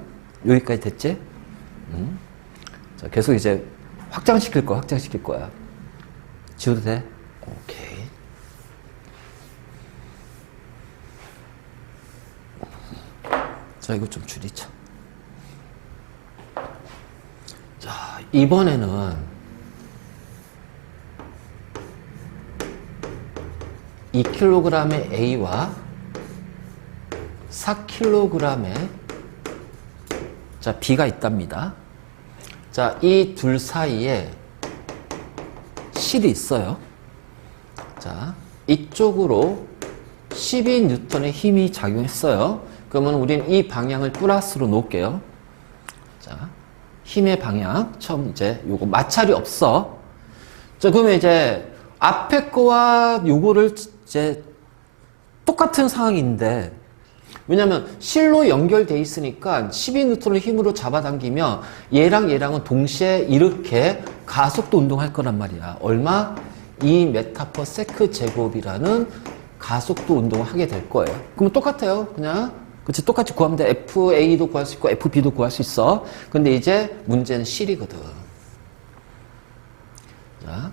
여기까지 됐지? 자, 계속 이제 확장시킬 거야. 지워도 돼? 오케이. 자, 이거 좀 줄이자. 자, 이번에는 2kg의 A와 4kg의 자, B가 있답니다. 자, 이 둘 사이에 실이 있어요. 자, 이쪽으로 12N의 힘이 작용했어요. 그러면 우리는 이 방향을 플러스로 놓을게요. 자, 힘의 방향. 처음 이제 요거 마찰이 없어. 자, 그러면 이제 앞에 거와 요거를 이제 똑같은 상황인데, 왜냐면 실로 연결돼 있으니까 12N의 힘으로 잡아당기면 얘랑 얘랑은 동시에 이렇게 가속도 운동할 거란 말이야. 얼마? 2m/s 제곱이라는 가속도 운동을 하게 될 거예요. 그러면 똑같아요. 그냥 그치, 똑같이 구하면 돼. FA도 구할 수 있고 FB도 구할 수 있어. 근데 이제 문제는 실이거든. 자,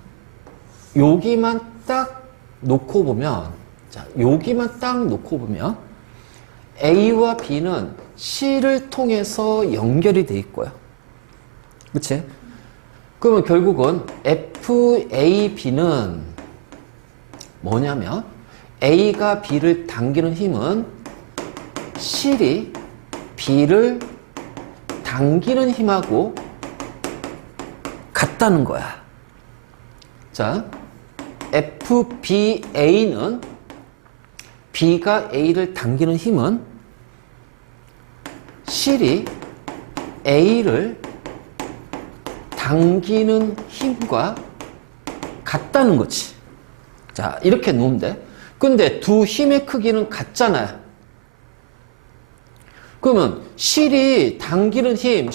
여기만 딱 놓고 보면, 자, 여기만 딱 놓고 보면 A와 B는 C를 통해서 연결이 돼 있고요. 그치? 그러면 결국은 FAB는 뭐냐면 A가 B를 당기는 힘은 실이 B를 당기는 힘하고 같다는 거야. 자, FBA는 B가 A를 당기는 힘은 실이 A를 당기는 힘과 같다는 거지. 자, 이렇게 놓으면 돼. 근데 두 힘의 크기는 같잖아요. 그러면 실이 당기는 힘,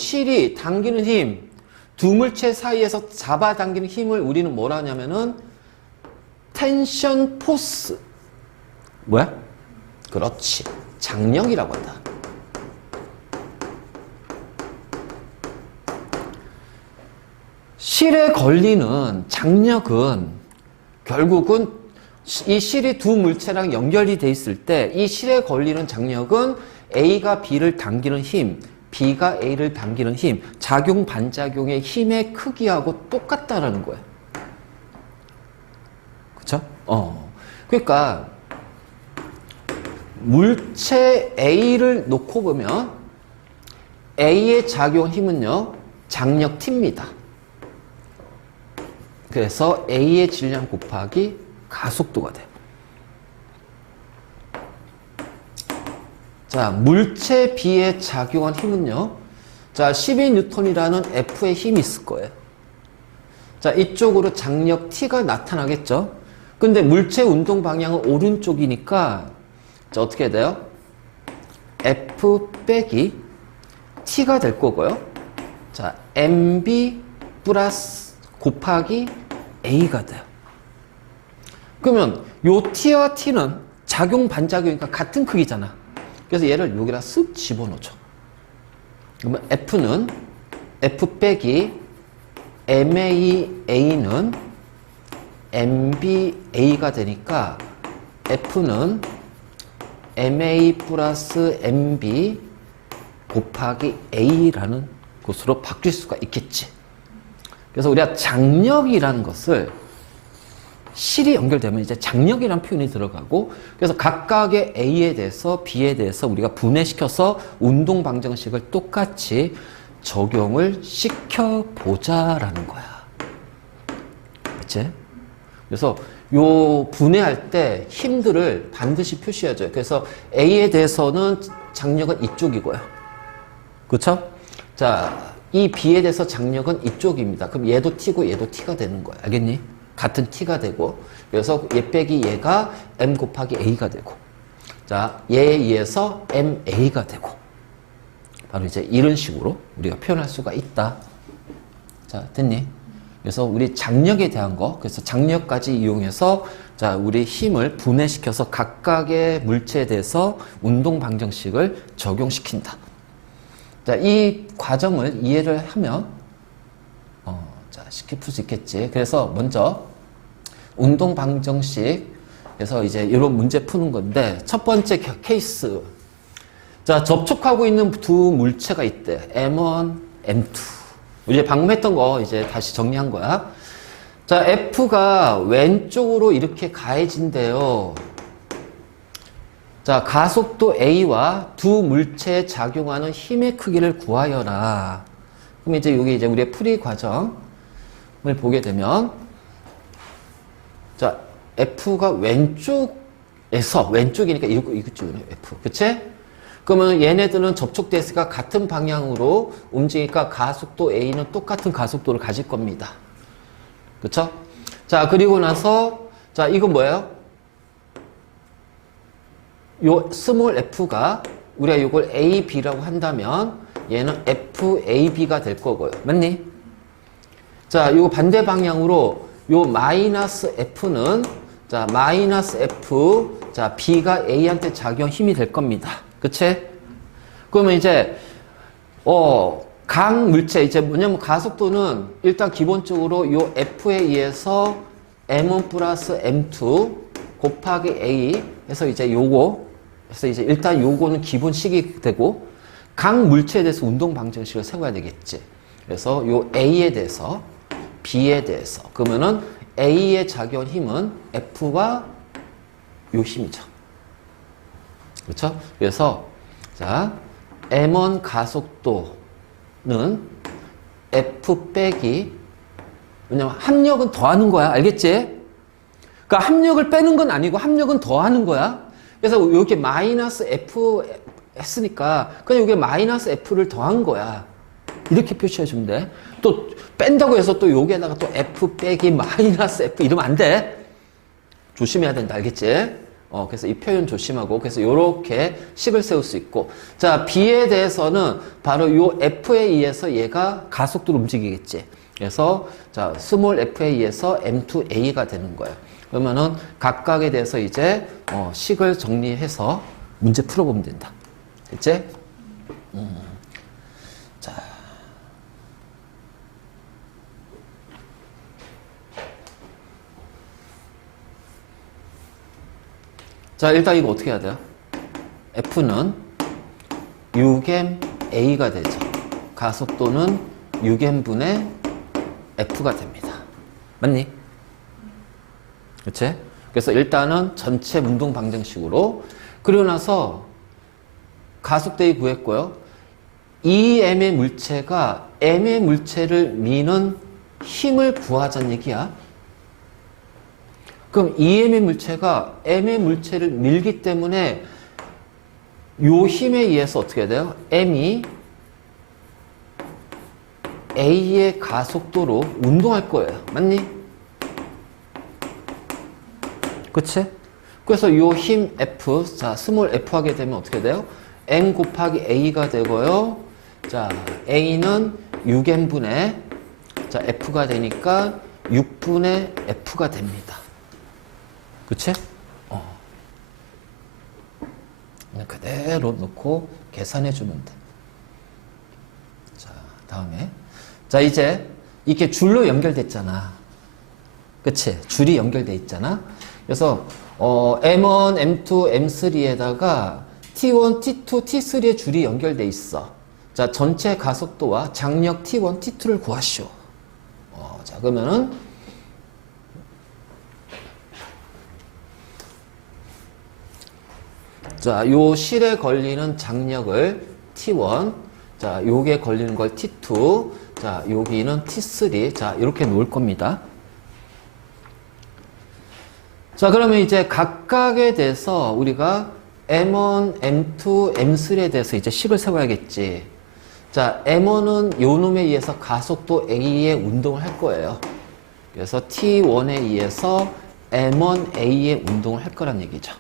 두 물체 사이에서 잡아당기는 힘을 우리는 뭐라 하냐면은 텐션 포스. 뭐야? 그렇지. 장력이라고 한다. 실에 걸리는 장력은 결국은 이 실이 두 물체랑 연결이 돼 있을 때 이 실에 걸리는 장력은 A가 B를 당기는 힘, B가 A를 당기는 힘, 작용 반작용의 힘의 크기하고 똑같다라는 거예요. 그쵸? 그러니까 물체 A를 놓고 보면 A의 작용 힘은요, 장력 T입니다. 그래서 A의 질량 곱하기 가속도가 돼요. 자, 물체 B에 작용한 힘은요, 자, 12N이라는 F의 힘이 있을 거예요. 자, 이쪽으로 장력 T가 나타나겠죠? 근데 물체 운동 방향은 오른쪽이니까, 자, 어떻게 돼요? F 빼기 T가 될 거고요. 자, MB 플러스 곱하기 A가 돼요. 그러면 요 T와 T는 작용 반작용이니까 같은 크기잖아. 그래서 얘를 여기다 쓱 집어넣죠. 그러면 F는 F 빼기 MAA는 MBA가 되니까 F는 MA 플러스 MB 곱하기 A라는 것으로 바뀔 수가 있겠지. 그래서 우리가 장력이라는 것을 실이 연결되면 이제 장력이라는 표현이 들어가고, 그래서 각각의 A에 대해서 B에 대해서 우리가 분해시켜서 운동 방정식을 똑같이 적용을 시켜보자라는 거야. 그치? 그래서 요 분해할 때 힘들을 반드시 표시해줘요. 그래서 A에 대해서는 장력은 이쪽이고요. 그쵸? 자, 이 B에 대해서 장력은 이쪽입니다. 그럼 얘도 T고 얘도 T가 되는 거야. 알겠니? 같은 T가 되고, 그래서 얘 빼기 얘가 M 곱하기 A가 되고, 자, 얘에 의해서 MA가 되고, 바로 이제 이런 식으로 우리가 표현할 수가 있다. 자, 됐니? 그래서 우리 장력에 대한 거, 그래서 장력까지 이용해서 자, 우리 힘을 분해시켜서 각각의 물체에 대해서 운동 방정식을 적용시킨다. 자, 이 과정을 이해를 하면 자, 쉽게 풀 수 있겠지. 그래서 먼저 운동 방정식, 그래서 이제 이런 문제 푸는 건데, 첫 번째 케이스. 자, 접촉하고 있는 두 물체가 있대. M1, M2. 이제 방금 했던 거 이제 다시 정리한 거야. 자, F가 왼쪽으로 이렇게 가해진대요. 자, 가속도 A와 두 물체에 작용하는 힘의 크기를 구하여라. 그럼 이제 여기 이제 우리의 풀이 과정을 보게 되면, 자, F가 왼쪽이니까 이쪽이네, F. 그치? 그러면 얘네들은 접촉대스가 같은 방향으로 움직이니까 가속도 A는 똑같은 가속도를 가질 겁니다. 그쵸? 자, 그리고 나서, 자, 이건 뭐예요? 요 스몰 f가 우리가 이걸 AB라고 한다면 얘는 FAB가 될 거고요. 맞니? 자, 요 반대 방향으로 요 마이너스 F는 자, 마이너스 F, 자, B가 A한테 작용 힘이 될 겁니다. 그치? 그러면 이제 각 물체 이제 뭐냐면 가속도는 일단 기본적으로 요 F에 의해서 M1 플러스 M2 곱하기 A 해서 이제 요거 그래서 이제 일단 요거는 기본식이 되고, 각 물체에 대해서 운동 방정식을 세워야 되겠지. 그래서 요 A에 대해서 B에 대해서 그러면은 A의 작용 힘은 F와 요 힘이죠. 그렇죠? 그래서 자, M1 가속도는 F 빼기, 왜냐면 합력은 더하는 거야. 알겠지? 그러니까 합력을 빼는 건 아니고 합력은 더하는 거야. 그래서 이렇게 마이너스 F 했으니까 그냥 이게 마이너스 F를 더한 거야. 이렇게 표시해 주면 돼. 또 뺀다고 해서 또 여기에다가 또 F 빼기 마이너스 F 이러면 안 돼. 조심해야 된다. 알겠지? 그래서 이 표현 조심하고, 그래서 이렇게 식을 세울 수 있고, 자, B에 대해서는 바로 요 F에 의해서 얘가 가속도로 움직이겠지. 그래서 자, 스몰 F에 의해서 M2A가 되는 거예요. 그러면은 각각에 대해서 이제 식을 정리해서 문제 풀어보면 된다. 됐지? 자. 자, 일단 이거 어떻게 해야 돼요? F는 6m A가 되죠. 가속도는 6m분의 F가 됩니다. 맞니? 그치? 그래서 일단은 전체 운동 방정식으로 그리고 나서 가속도 구했고요. 이 M의 물체가 M의 물체를 미는 힘을 구하자는 얘기야. 그럼 EM의 물체가 M의 물체를 밀기 때문에 요 힘에 의해서 어떻게 해야 돼요? M이 A의 가속도로 운동할 거예요. 맞니? 그치? 그래서 요 힘 F, 자, 스몰 F 하게 되면 어떻게 돼요? M 곱하기 A가 되고요. 자, A는 6M분의, 자, F가 되니까 6분의 F가 됩니다. 그치? 그냥 그대로 놓고 계산해 주면 돼. 자, 다음에. 자, 이제 이게 줄로 연결됐잖아. 그치? 줄이 연결돼 있잖아. 그래서, M1, M2, M3에다가 T1, T2, T3의 줄이 연결돼 있어. 자, 전체 가속도와 장력 T1, T2를 구하시오. 자, 그러면은, 자, 요 실에 걸리는 장력을 T1, 자, 요게 걸리는 걸 T2, 자, 여기는 T3, 자, 이렇게 놓을 겁니다. 자, 그러면 이제 각각에 대해서 우리가 M1, M2, M3에 대해서 이제 식을 세워야겠지. 자, M1은 요 놈에 의해서 가속도 A의 운동을 할 거예요. 그래서 T1에 의해서 M1A의 운동을 할 거란 얘기죠.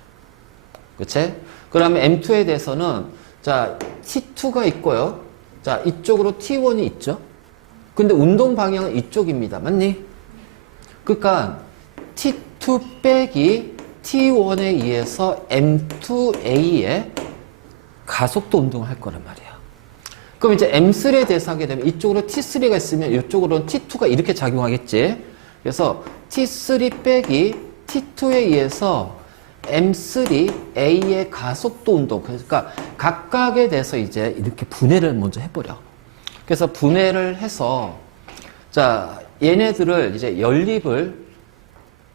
그치? 그러면 M2에 대해서는 자, T2가 있고요. 자, 이쪽으로 T1이 있죠. 근데 운동 방향은 이쪽입니다. 맞니? 그러니까 T2 빼기 T1에 의해서 M2A의 가속도 운동을 할 거란 말이야. 그럼 이제 M3에 대해서 하게 되면 이쪽으로 T3가 있으면 이쪽으로는 T2가 이렇게 작용하겠지. 그래서 T3 빼기 T2에 의해서 M3A의 가속도 운동. 그러니까 각각에 대해서 이제 이렇게 분해를 먼저 해버려. 그래서 분해를 해서 자, 얘네들을 이제 연립을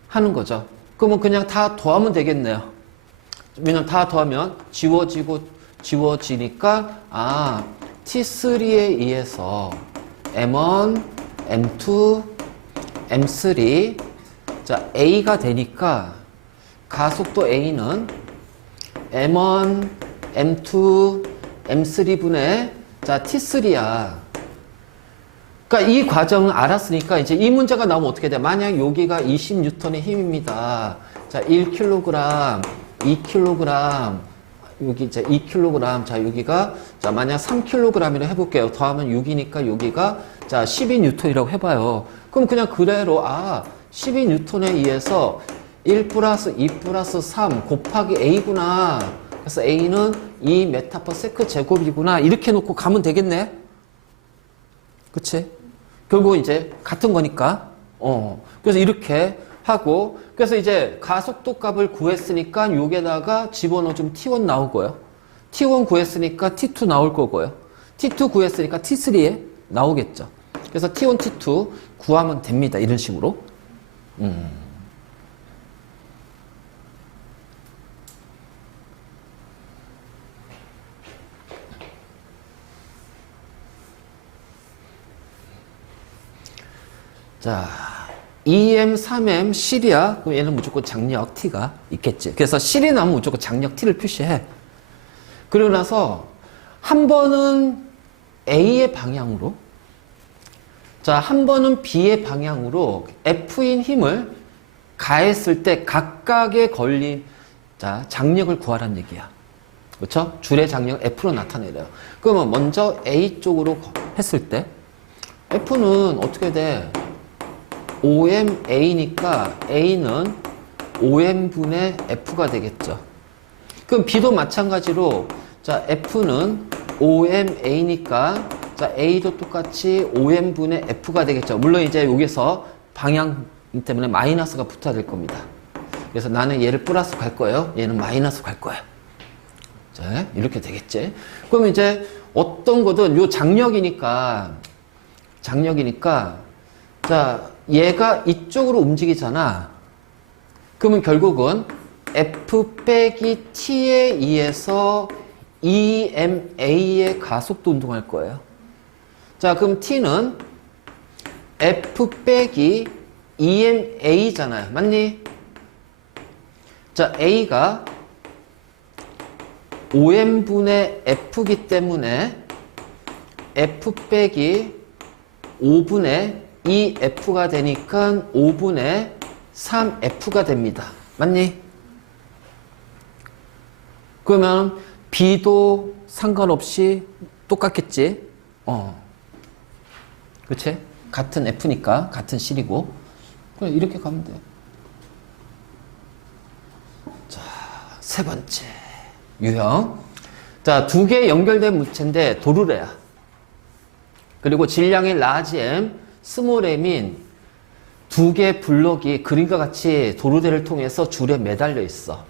하는 거죠. 그러면 그냥 다 더하면 되겠네요. 왜냐면 다 더하면 지워지고 지워지니까 아, T3에 의해서 M1, M2, M3 자, A가 되니까 가속도 A는 M1, M2, M3분의 자, T3야. 그러니까 이 과정을 알았으니까 이제 이 문제가 나오면 어떻게 돼? 만약 여기가 20N의 힘입니다. 자, 1kg, 2kg, 여기 이제 2kg, 자, 여기가 자, 만약 3kg이라 해볼게요. 더하면 6이니까 여기가 자, 12N이라고 해봐요. 그럼 그냥 그대로 아, 12N에 의해서 1 플러스 2 플러스 3 곱하기 A구나. 그래서 A는 2m/s 제곱이구나. 이렇게 놓고 가면 되겠네. 그치? 결국 이제 같은 거니까. 그래서 이렇게 하고, 그래서 이제 가속도 값을 구했으니까 여기에다가 집어넣으면 T1 나오고요. T1 구했으니까 T2 나올 거고요. T2 구했으니까 T3에 나오겠죠. 그래서 T1, T2 구하면 됩니다. 이런 식으로. 자, 2M, 3M, 실이야. 그럼 얘는 무조건 장력 T가 있겠지. 그래서 실이 나오면 무조건 장력 T를 표시해. 그리고 나서 한 번은 A의 방향으로, 자, 한 번은 B의 방향으로 F인 힘을 가했을 때 각각의 걸린 자, 장력을 구하라는 얘기야. 그렇죠? 줄의 장력 F로 나타내래요. 그러면 먼저 A 쪽으로 했을 때 F는 어떻게 돼? 5mA니까 A는 5m분의 F가 되겠죠. 그럼 B도 마찬가지로 자, F는 5mA니까 자, A도 똑같이 5m분의 F가 되겠죠. 물론 이제 여기서 방향 때문에 마이너스가 붙어야 될 겁니다. 그래서 나는 얘를 플러스 갈 거예요. 얘는 마이너스 갈 거예요. 자, 이렇게 되겠지. 그럼 이제 어떤 거든 요 장력이니까 자, 얘가 이쪽으로 움직이잖아. 그러면 결국은 F 빼기 T에 의해서 EMA의 가속도 운동할 거예요. 자, 그럼 T는 F 빼기 EMA잖아요. 맞니? 자, A가 5M분의 F기 때문에 F 빼기 5분의 2F가 되니까 5분의 3F가 됩니다. 맞니? 그러면 B도 상관없이 똑같겠지? 그치? 같은 F니까, 같은 실이고. 그래, 이렇게 가면 돼. 자, 세 번째. 유형. 자, 두 개 연결된 물체인데 도르래야. 그리고 질량이 라지 M, 스몰 m인 두 개 블록이 그림과 같이 도르대를 통해서 줄에 매달려 있어.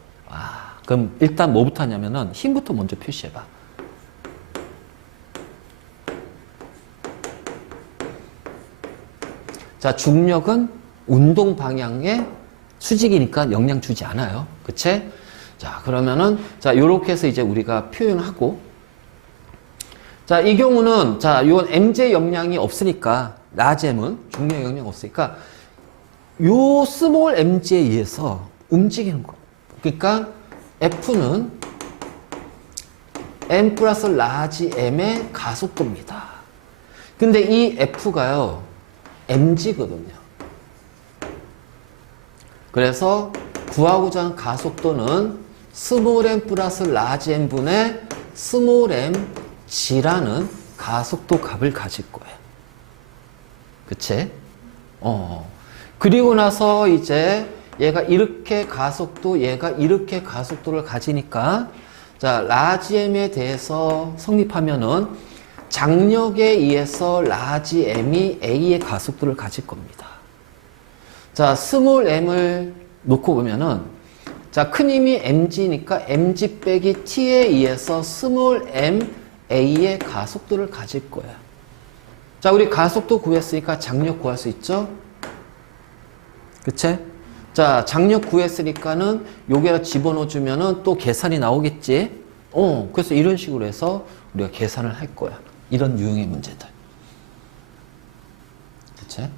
그럼 일단 뭐부터 하냐면은 힘부터 먼저 표시해봐. 자, 중력은 운동 방향의 수직이니까 영향 주지 않아요. 그치? 자, 그러면은, 자, 요렇게 해서 이제 우리가 표현하고, 자, 이 경우는, 자, 요 MJ 영향이 없으니까, 라잼은 중력 영향이 없으니까, 요 스몰 MG에 의해서 움직이는 거. 그러니까, F는 M 플러스 라지 M의 가속도입니다. 근데 이 F가요, mg거든요. 그래서 구하고자 하는 가속도는 스몰 m 플러스 라지 m분의 스몰 m g라는 가속도 값을 가질 거예요. 그치? 그리고 나서 이제 얘가 이렇게 가속도, 얘가 이렇게 가속도를 가지니까 자, 라지 m에 대해서 성립하면은 장력에 의해서 라지 m이 a의 가속도를 가질 겁니다. 자, 스몰 m을 놓고 보면은 자, 큰 힘이 mg니까 mg 빼기 t에 의해서 스몰 m a의 가속도를 가질 거야. 자, 우리 가속도 구했으니까 장력 구할 수 있죠? 그치? 자, 장력 구했으니까는 여기다 집어넣어주면은 또 계산이 나오겠지? 그래서 이런 식으로 해서 우리가 계산을 할 거야. 이런 유형의 문제들. 그치?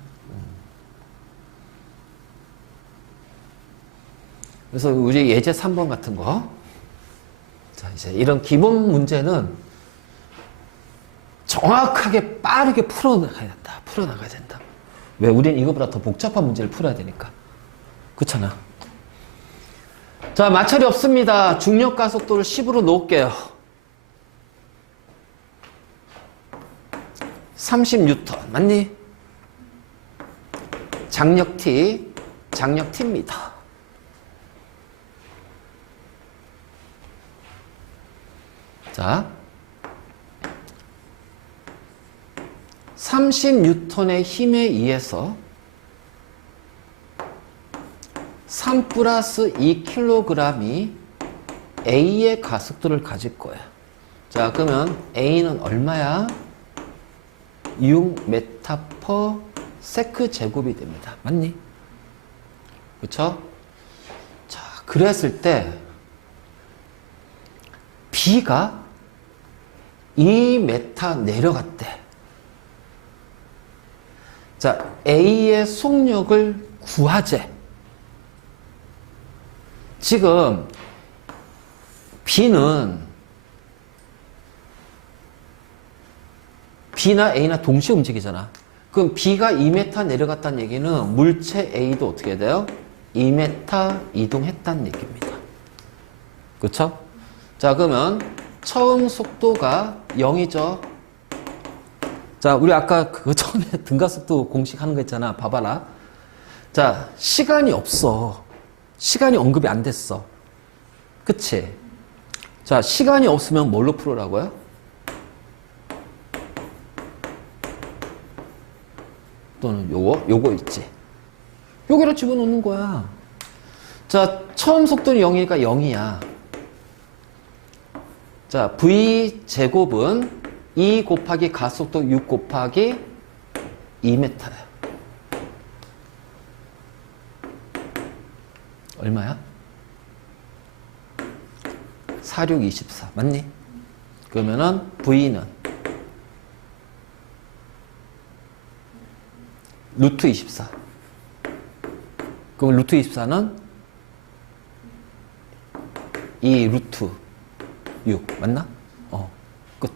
그래서 우리 예제 3번 같은 거. 자, 이제 이런 기본 문제는 정확하게 빠르게 풀어나가야 된다. 풀어나가야 된다. 왜? 우리는 이거보다 더 복잡한 문제를 풀어야 되니까. 그렇잖아. 자, 마찰이 없습니다. 중력 가속도를 10으로 놓을게요. 30N. 맞니? 장력 T, 장력 T입니다. 자, 30N의 힘에 의해서 3 플러스 2kg이 A의 가속도를 가질 거야. 자, 그러면 A는 얼마야? 6m/s 제곱이 됩니다. 맞니? 그쵸? 자, 그랬을 때 B가 2m 내려갔대. 자, A의 속력을 구하재. 지금 B나 A나 동시에 움직이잖아. 그럼 B가 2m 내려갔다는 얘기는 물체 A도 어떻게 돼요? 2m 이동했다는 얘기입니다. 그렇죠? 자, 그러면 처음 속도가 0이죠. 자, 우리 아까 그 처음에 등가속도 공식 하는 거 있잖아. 봐봐라. 자, 시간이 없어. 시간이 언급이 안 됐어. 그치? 자, 시간이 없으면 뭘로 풀으라고요? 또는 요거 있지. 여기로 집어넣는 거야. 자, 처음 속도는 0이니까 0이야. 자, v 제곱은 2 곱하기 가속도 6 곱하기 2m야. 얼마야? 46, 24. 맞니? 그러면은 V는 루트 24. 그럼 루트 24는 2 루트 6. 맞나? 끝.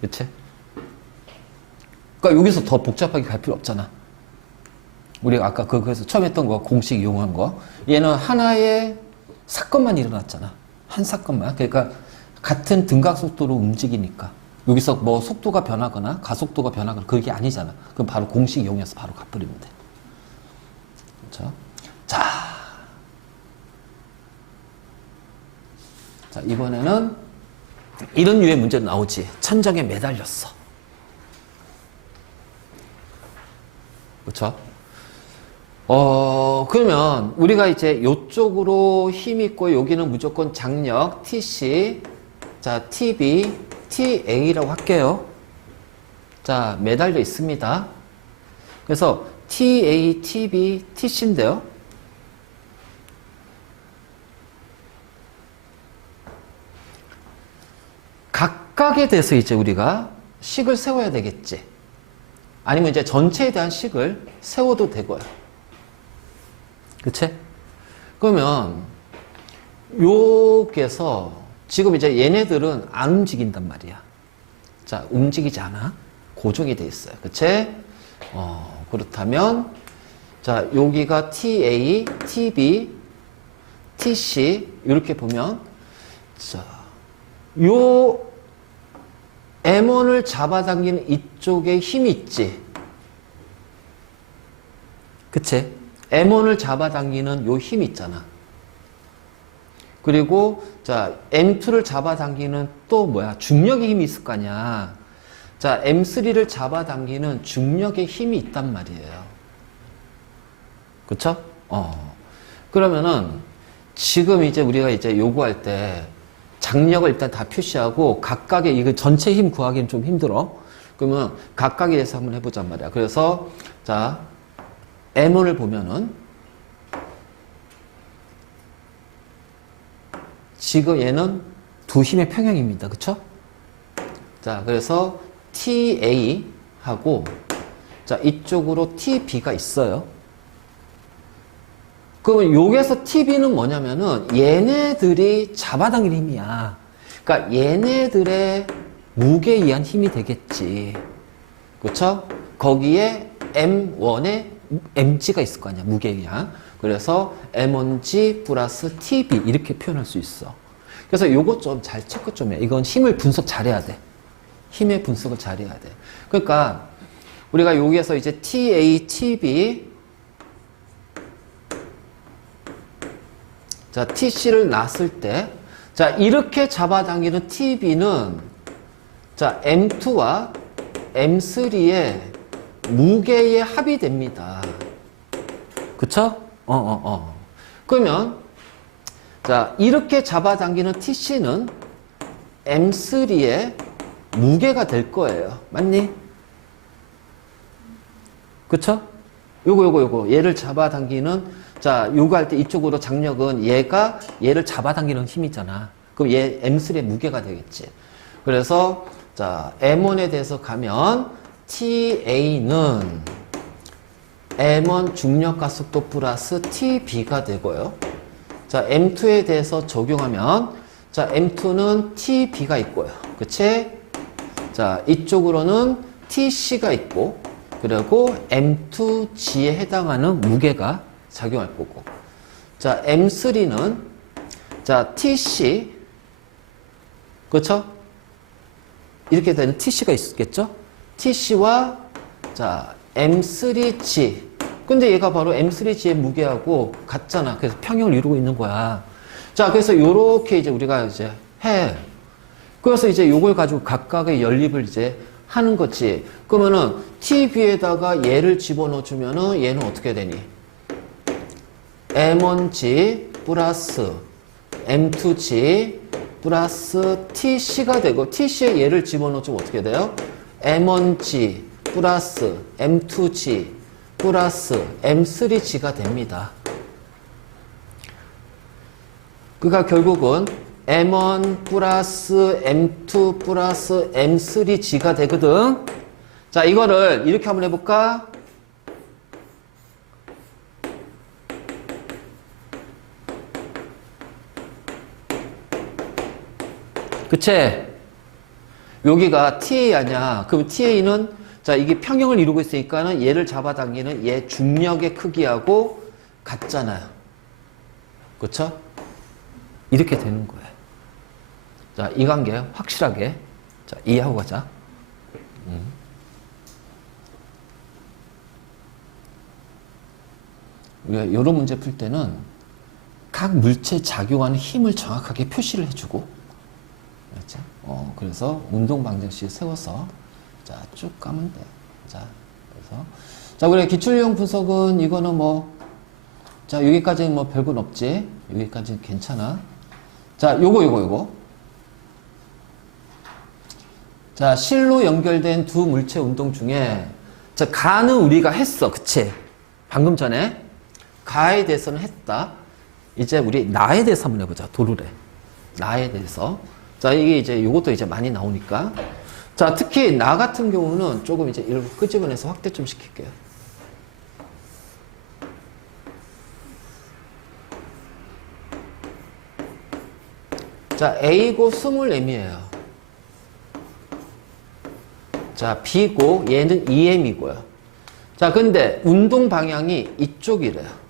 그치? 그러니까 여기서 더 복잡하게 갈 필요 없잖아. 우리가 아까 그거에서 처음 했던 거, 공식 이용한 거. 얘는 하나의 사건만 일어났잖아. 한 사건만. 그러니까 같은 등각 속도로 움직이니까. 여기서 뭐 속도가 변하거나 가속도가 변하거나 그게 아니잖아. 그럼 바로 공식 이용해서 바로 갚으리면 돼. 그렇죠? 자, 이번에는 이런 류의 문제 나오지. 천장에 매달렸어. 그렇죠? 그러면 우리가 이제 이쪽으로 힘 있고 여기는 무조건 장력 TC, 자, TB, TA라고 할게요. 자, 매달려 있습니다. 그래서 TA, TB, TC인데요. 각각에 대해서 이제 우리가 식을 세워야 되겠지. 아니면 이제 전체에 대한 식을 세워도 되고요. 그치? 그러면 여기에서 지금 이제 얘네들은 안 움직인단 말이야. 자, 움직이지 않아. 고정이 돼 있어요. 그치? 그렇다면 자, 여기가 TA, TB, TC 이렇게 보면 자, 요 M1을 잡아당기는 이쪽에 힘이 있지. 그치? M1을 잡아당기는 요 힘이 있잖아. 그리고 자, M2를 잡아당기는 또 뭐야? 중력의 힘이 있을 거 아니야. 자, M3를 잡아당기는 중력의 힘이 있단 말이에요. 그쵸? 그러면은 지금 이제 우리가 이제 요구할 때 장력을 일단 다 표시하고 각각의 이거 전체 힘 구하기는 좀 힘들어. 그러면 각각에 대해서 한번 해보잔 말이야. 그래서 자, M1을 보면은 지금 얘는 두 힘의 평형입니다. 그쵸? 자, 그래서 TA 하고 자, 이쪽으로 TB가 있어요. 그러면 여기에서 TB는 뭐냐면은 얘네들이 잡아당기는 힘이야. 그러니까 얘네들의 무게에 의한 힘이 되겠지. 그쵸? 거기에 M1에 mg가 있을 거 아니야. 무게에 의한. 그래서 m1g 플러스 tb 이렇게 표현할 수 있어. 그래서 요거 좀 잘 체크 좀 해. 이건 힘을 분석 잘해야 돼. 힘의 분석을 잘해야 돼. 그러니까 우리가 여기에서 이제 TA, TB 자, TC를 놨을 때 자, 이렇게 잡아당기는 TB는 자, M2와 M3의 무게의 합이 됩니다. 그쵸? 그러면 자, 이렇게 잡아당기는 TC는 M3의 무게가 될 거예요. 맞니? 그쵸? 요거 얘를 잡아당기는 자, 요거 할 때 이쪽으로 장력은 얘가 얘를 잡아당기는 힘이잖아. 그럼 얘 M3의 무게가 되겠지. 그래서 자, M1에 대해서 가면 TA는 M1 중력 가속도 플러스 TB가 되고요. 자, M2에 대해서 적용하면 자, M2는 TB가 있고요. 그치? 자, 이쪽으로는 TC가 있고 그리고 M2G에 해당하는 무게가 작용할 거고. 자, M3는 자, TC 그렇죠? 이렇게 되는 TC가 있겠죠? TC와 자, M3G. 근데 얘가 바로 M3G의 무게하고 같잖아. 그래서 평형을 이루고 있는 거야. 자, 그래서 요렇게 이제 우리가 이제 해. 그래서 이제 요걸 가지고 각각의 연립을 이제 하는 거지. 그러면은 TB에다가 얘를 집어넣어 주면은 얘는 어떻게 되니? M1G 플러스 M2G 플러스 TC가 되고 TC에 얘를 집어넣으면 어떻게 돼요? M1G 플러스 M2G 플러스 M3G가 됩니다. 그러니까 결국은 M1 플러스 M2 플러스 M3G가 되거든. 자, 이거를 이렇게 한번 해볼까? 그치? 여기가 TA 아니야. 그럼 TA는 자, 이게 평형을 이루고 있으니까는 얘를 잡아당기는 얘 중력의 크기하고 같잖아요. 그쵸? 이렇게 되는 거예요. 자, 이 관계 확실하게 자, 이해하고 가자. 우리가 이런 문제 풀 때는 각 물체에 작용하는 힘을 정확하게 표시를 해주고, 그렇죠? 그래서 운동 방정식 세워서 자, 쭉 가면 돼. 자, 그래서 자, 우리 기출 유형 분석은 이거는 뭐 자, 여기까지는 뭐 별건 없지. 여기까지는 괜찮아. 자, 요거. 자, 실로 연결된 두 물체 운동 중에 자, 가는 우리가 했어. 그치? 방금 전에 가에 대해서는 했다. 이제 우리 나에 대해서 한번 해보자. 도르래. 나에 대해서. 자, 이게 이제 요것도 이제 많이 나오니까. 자, 특히 나 같은 경우는 조금 이제 일부 끄집어내서 확대 좀 시킬게요. 자, A고 24이에요. 자, B고 얘는 2M이고요. 자, 근데 운동 방향이 이쪽이래요.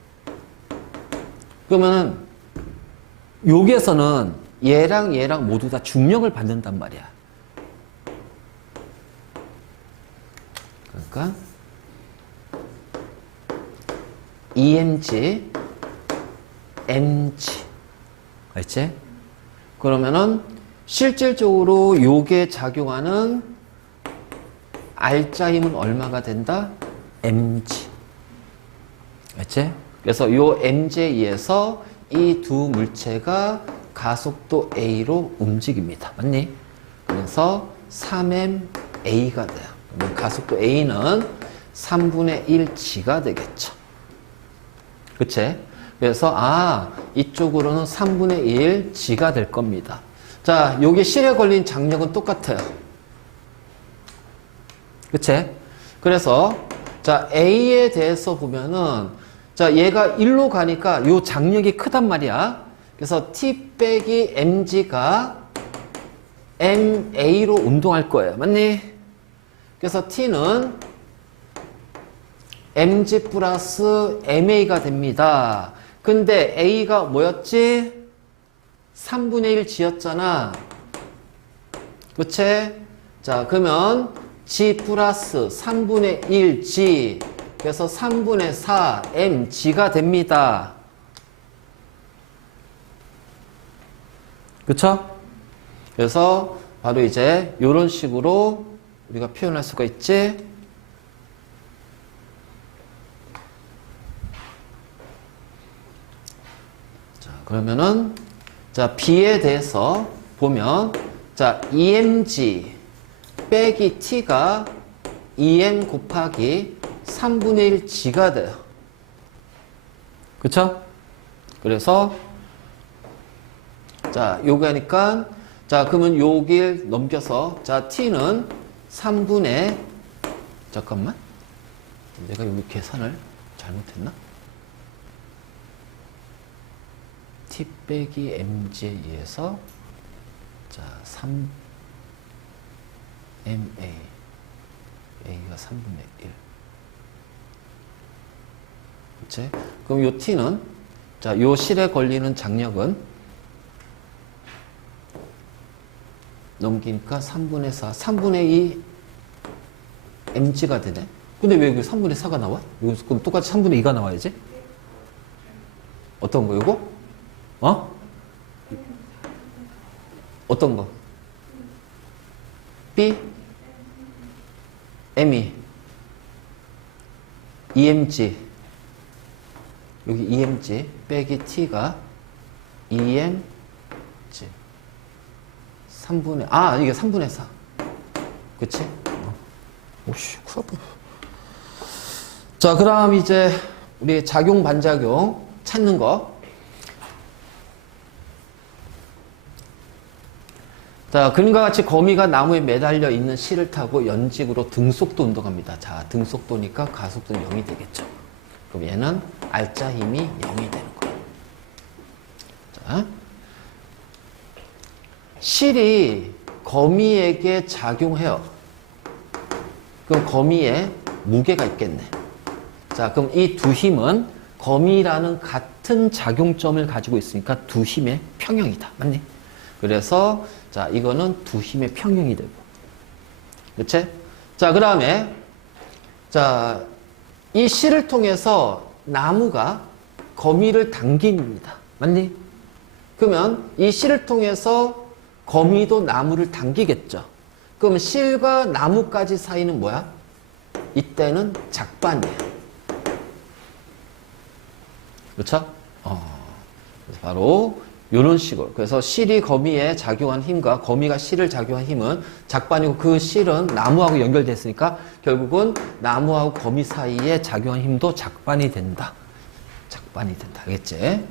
그러면은 여기에서는 얘랑 모두 다 중력을 받는단 말이야. 그러니까 EMG, MG. 알지? 그러면은 실질적으로 요게 작용하는 R자 힘은 얼마가 된다? mg. 알지? 그래서 요 mg에 의해서 이 두 물체가 가속도 a로 움직입니다. 맞니? 그래서 3ma가 돼요. 그러면 가속도 a는 3분의 1g가 되겠죠. 그치? 그래서 이쪽으로는 3분의 1 g가 될 겁니다. 자, 여기 실에 걸린 장력은 똑같아요. 그치? 그래서 자, A에 대해서 보면은 자, 얘가 1로 가니까 요 장력이 크단 말이야. 그래서 T 빼기 mg가 ma로 운동할 거예요. 맞니? 그래서 T는 mg 플러스 ma가 됩니다. 근데 A가 뭐였지? 3분의 1 g였잖아. 그치? 자, 그러면 g 플러스 3분의 1 g 그래서 3분의 4 mg가 됩니다. 그쵸? 그래서 바로 이제 이런 식으로 우리가 표현할 수가 있지. 자, 그러면은 자, B에 대해서 보면 자, EMG 빼기 T가 2M 곱하기 3분의 1 G가 돼요. 그쵸? 그래서 자, 요거 하니까 자, 그러면 여길 넘겨서 자, T는 3분의 잠깐만. 내가 여기 계산을 잘못했나? T 빼기 MG에 의해서 자, 3MA A가 3분의 1. 그치? 그럼 요 T는 자, 요 실에 걸리는 장력은 넘기니까 3분의 4, 3분의 2 mg가 되네. 근데 왜 여기 3분의 4가 나와? 여기서 그럼 똑같이 3분의 2가 나와야지? 어떤 거, 요거? 어떤 거? B? ME? EMG? 여기 EMG 빼기 T가 EMG 3분의 이게 3분의 4. 그치? 오씨, 큰일 났다. 자, 그럼 이제 우리 작용, 반작용 찾는 거. 자, 그림과 같이 거미가 나무에 매달려 있는 실을 타고 연직으로 등속도 운동합니다. 자, 등속도니까 가속도는 0이 되겠죠. 그럼 얘는 R자 힘이 0이 되는 거예요. 자, 실이 거미에게 작용해요. 그럼 거미에 무게가 있겠네. 자, 그럼 이 두 힘은 거미라는 같은 작용점을 가지고 있으니까 두 힘의 평형이다. 맞니? 그래서 자, 이거는 두 힘의 평형이 되고. 그치? 자, 그 다음에 자, 이 실을 통해서 나무가 거미를 당깁니다. 맞니? 그러면 이 실을 통해서 거미도 나무를 당기겠죠. 그럼 실과 나무까지 사이는 뭐야? 이때는 작반이에요. 그렇죠? 그래서 바로 이런 식으로. 그래서 실이 거미에 작용한 힘과 거미가 실을 작용한 힘은 작반이고, 그 실은 나무하고 연결됐으니까 결국은 나무하고 거미 사이에 작용한 힘도 작반이 된다. 작반이 된다. 알겠지?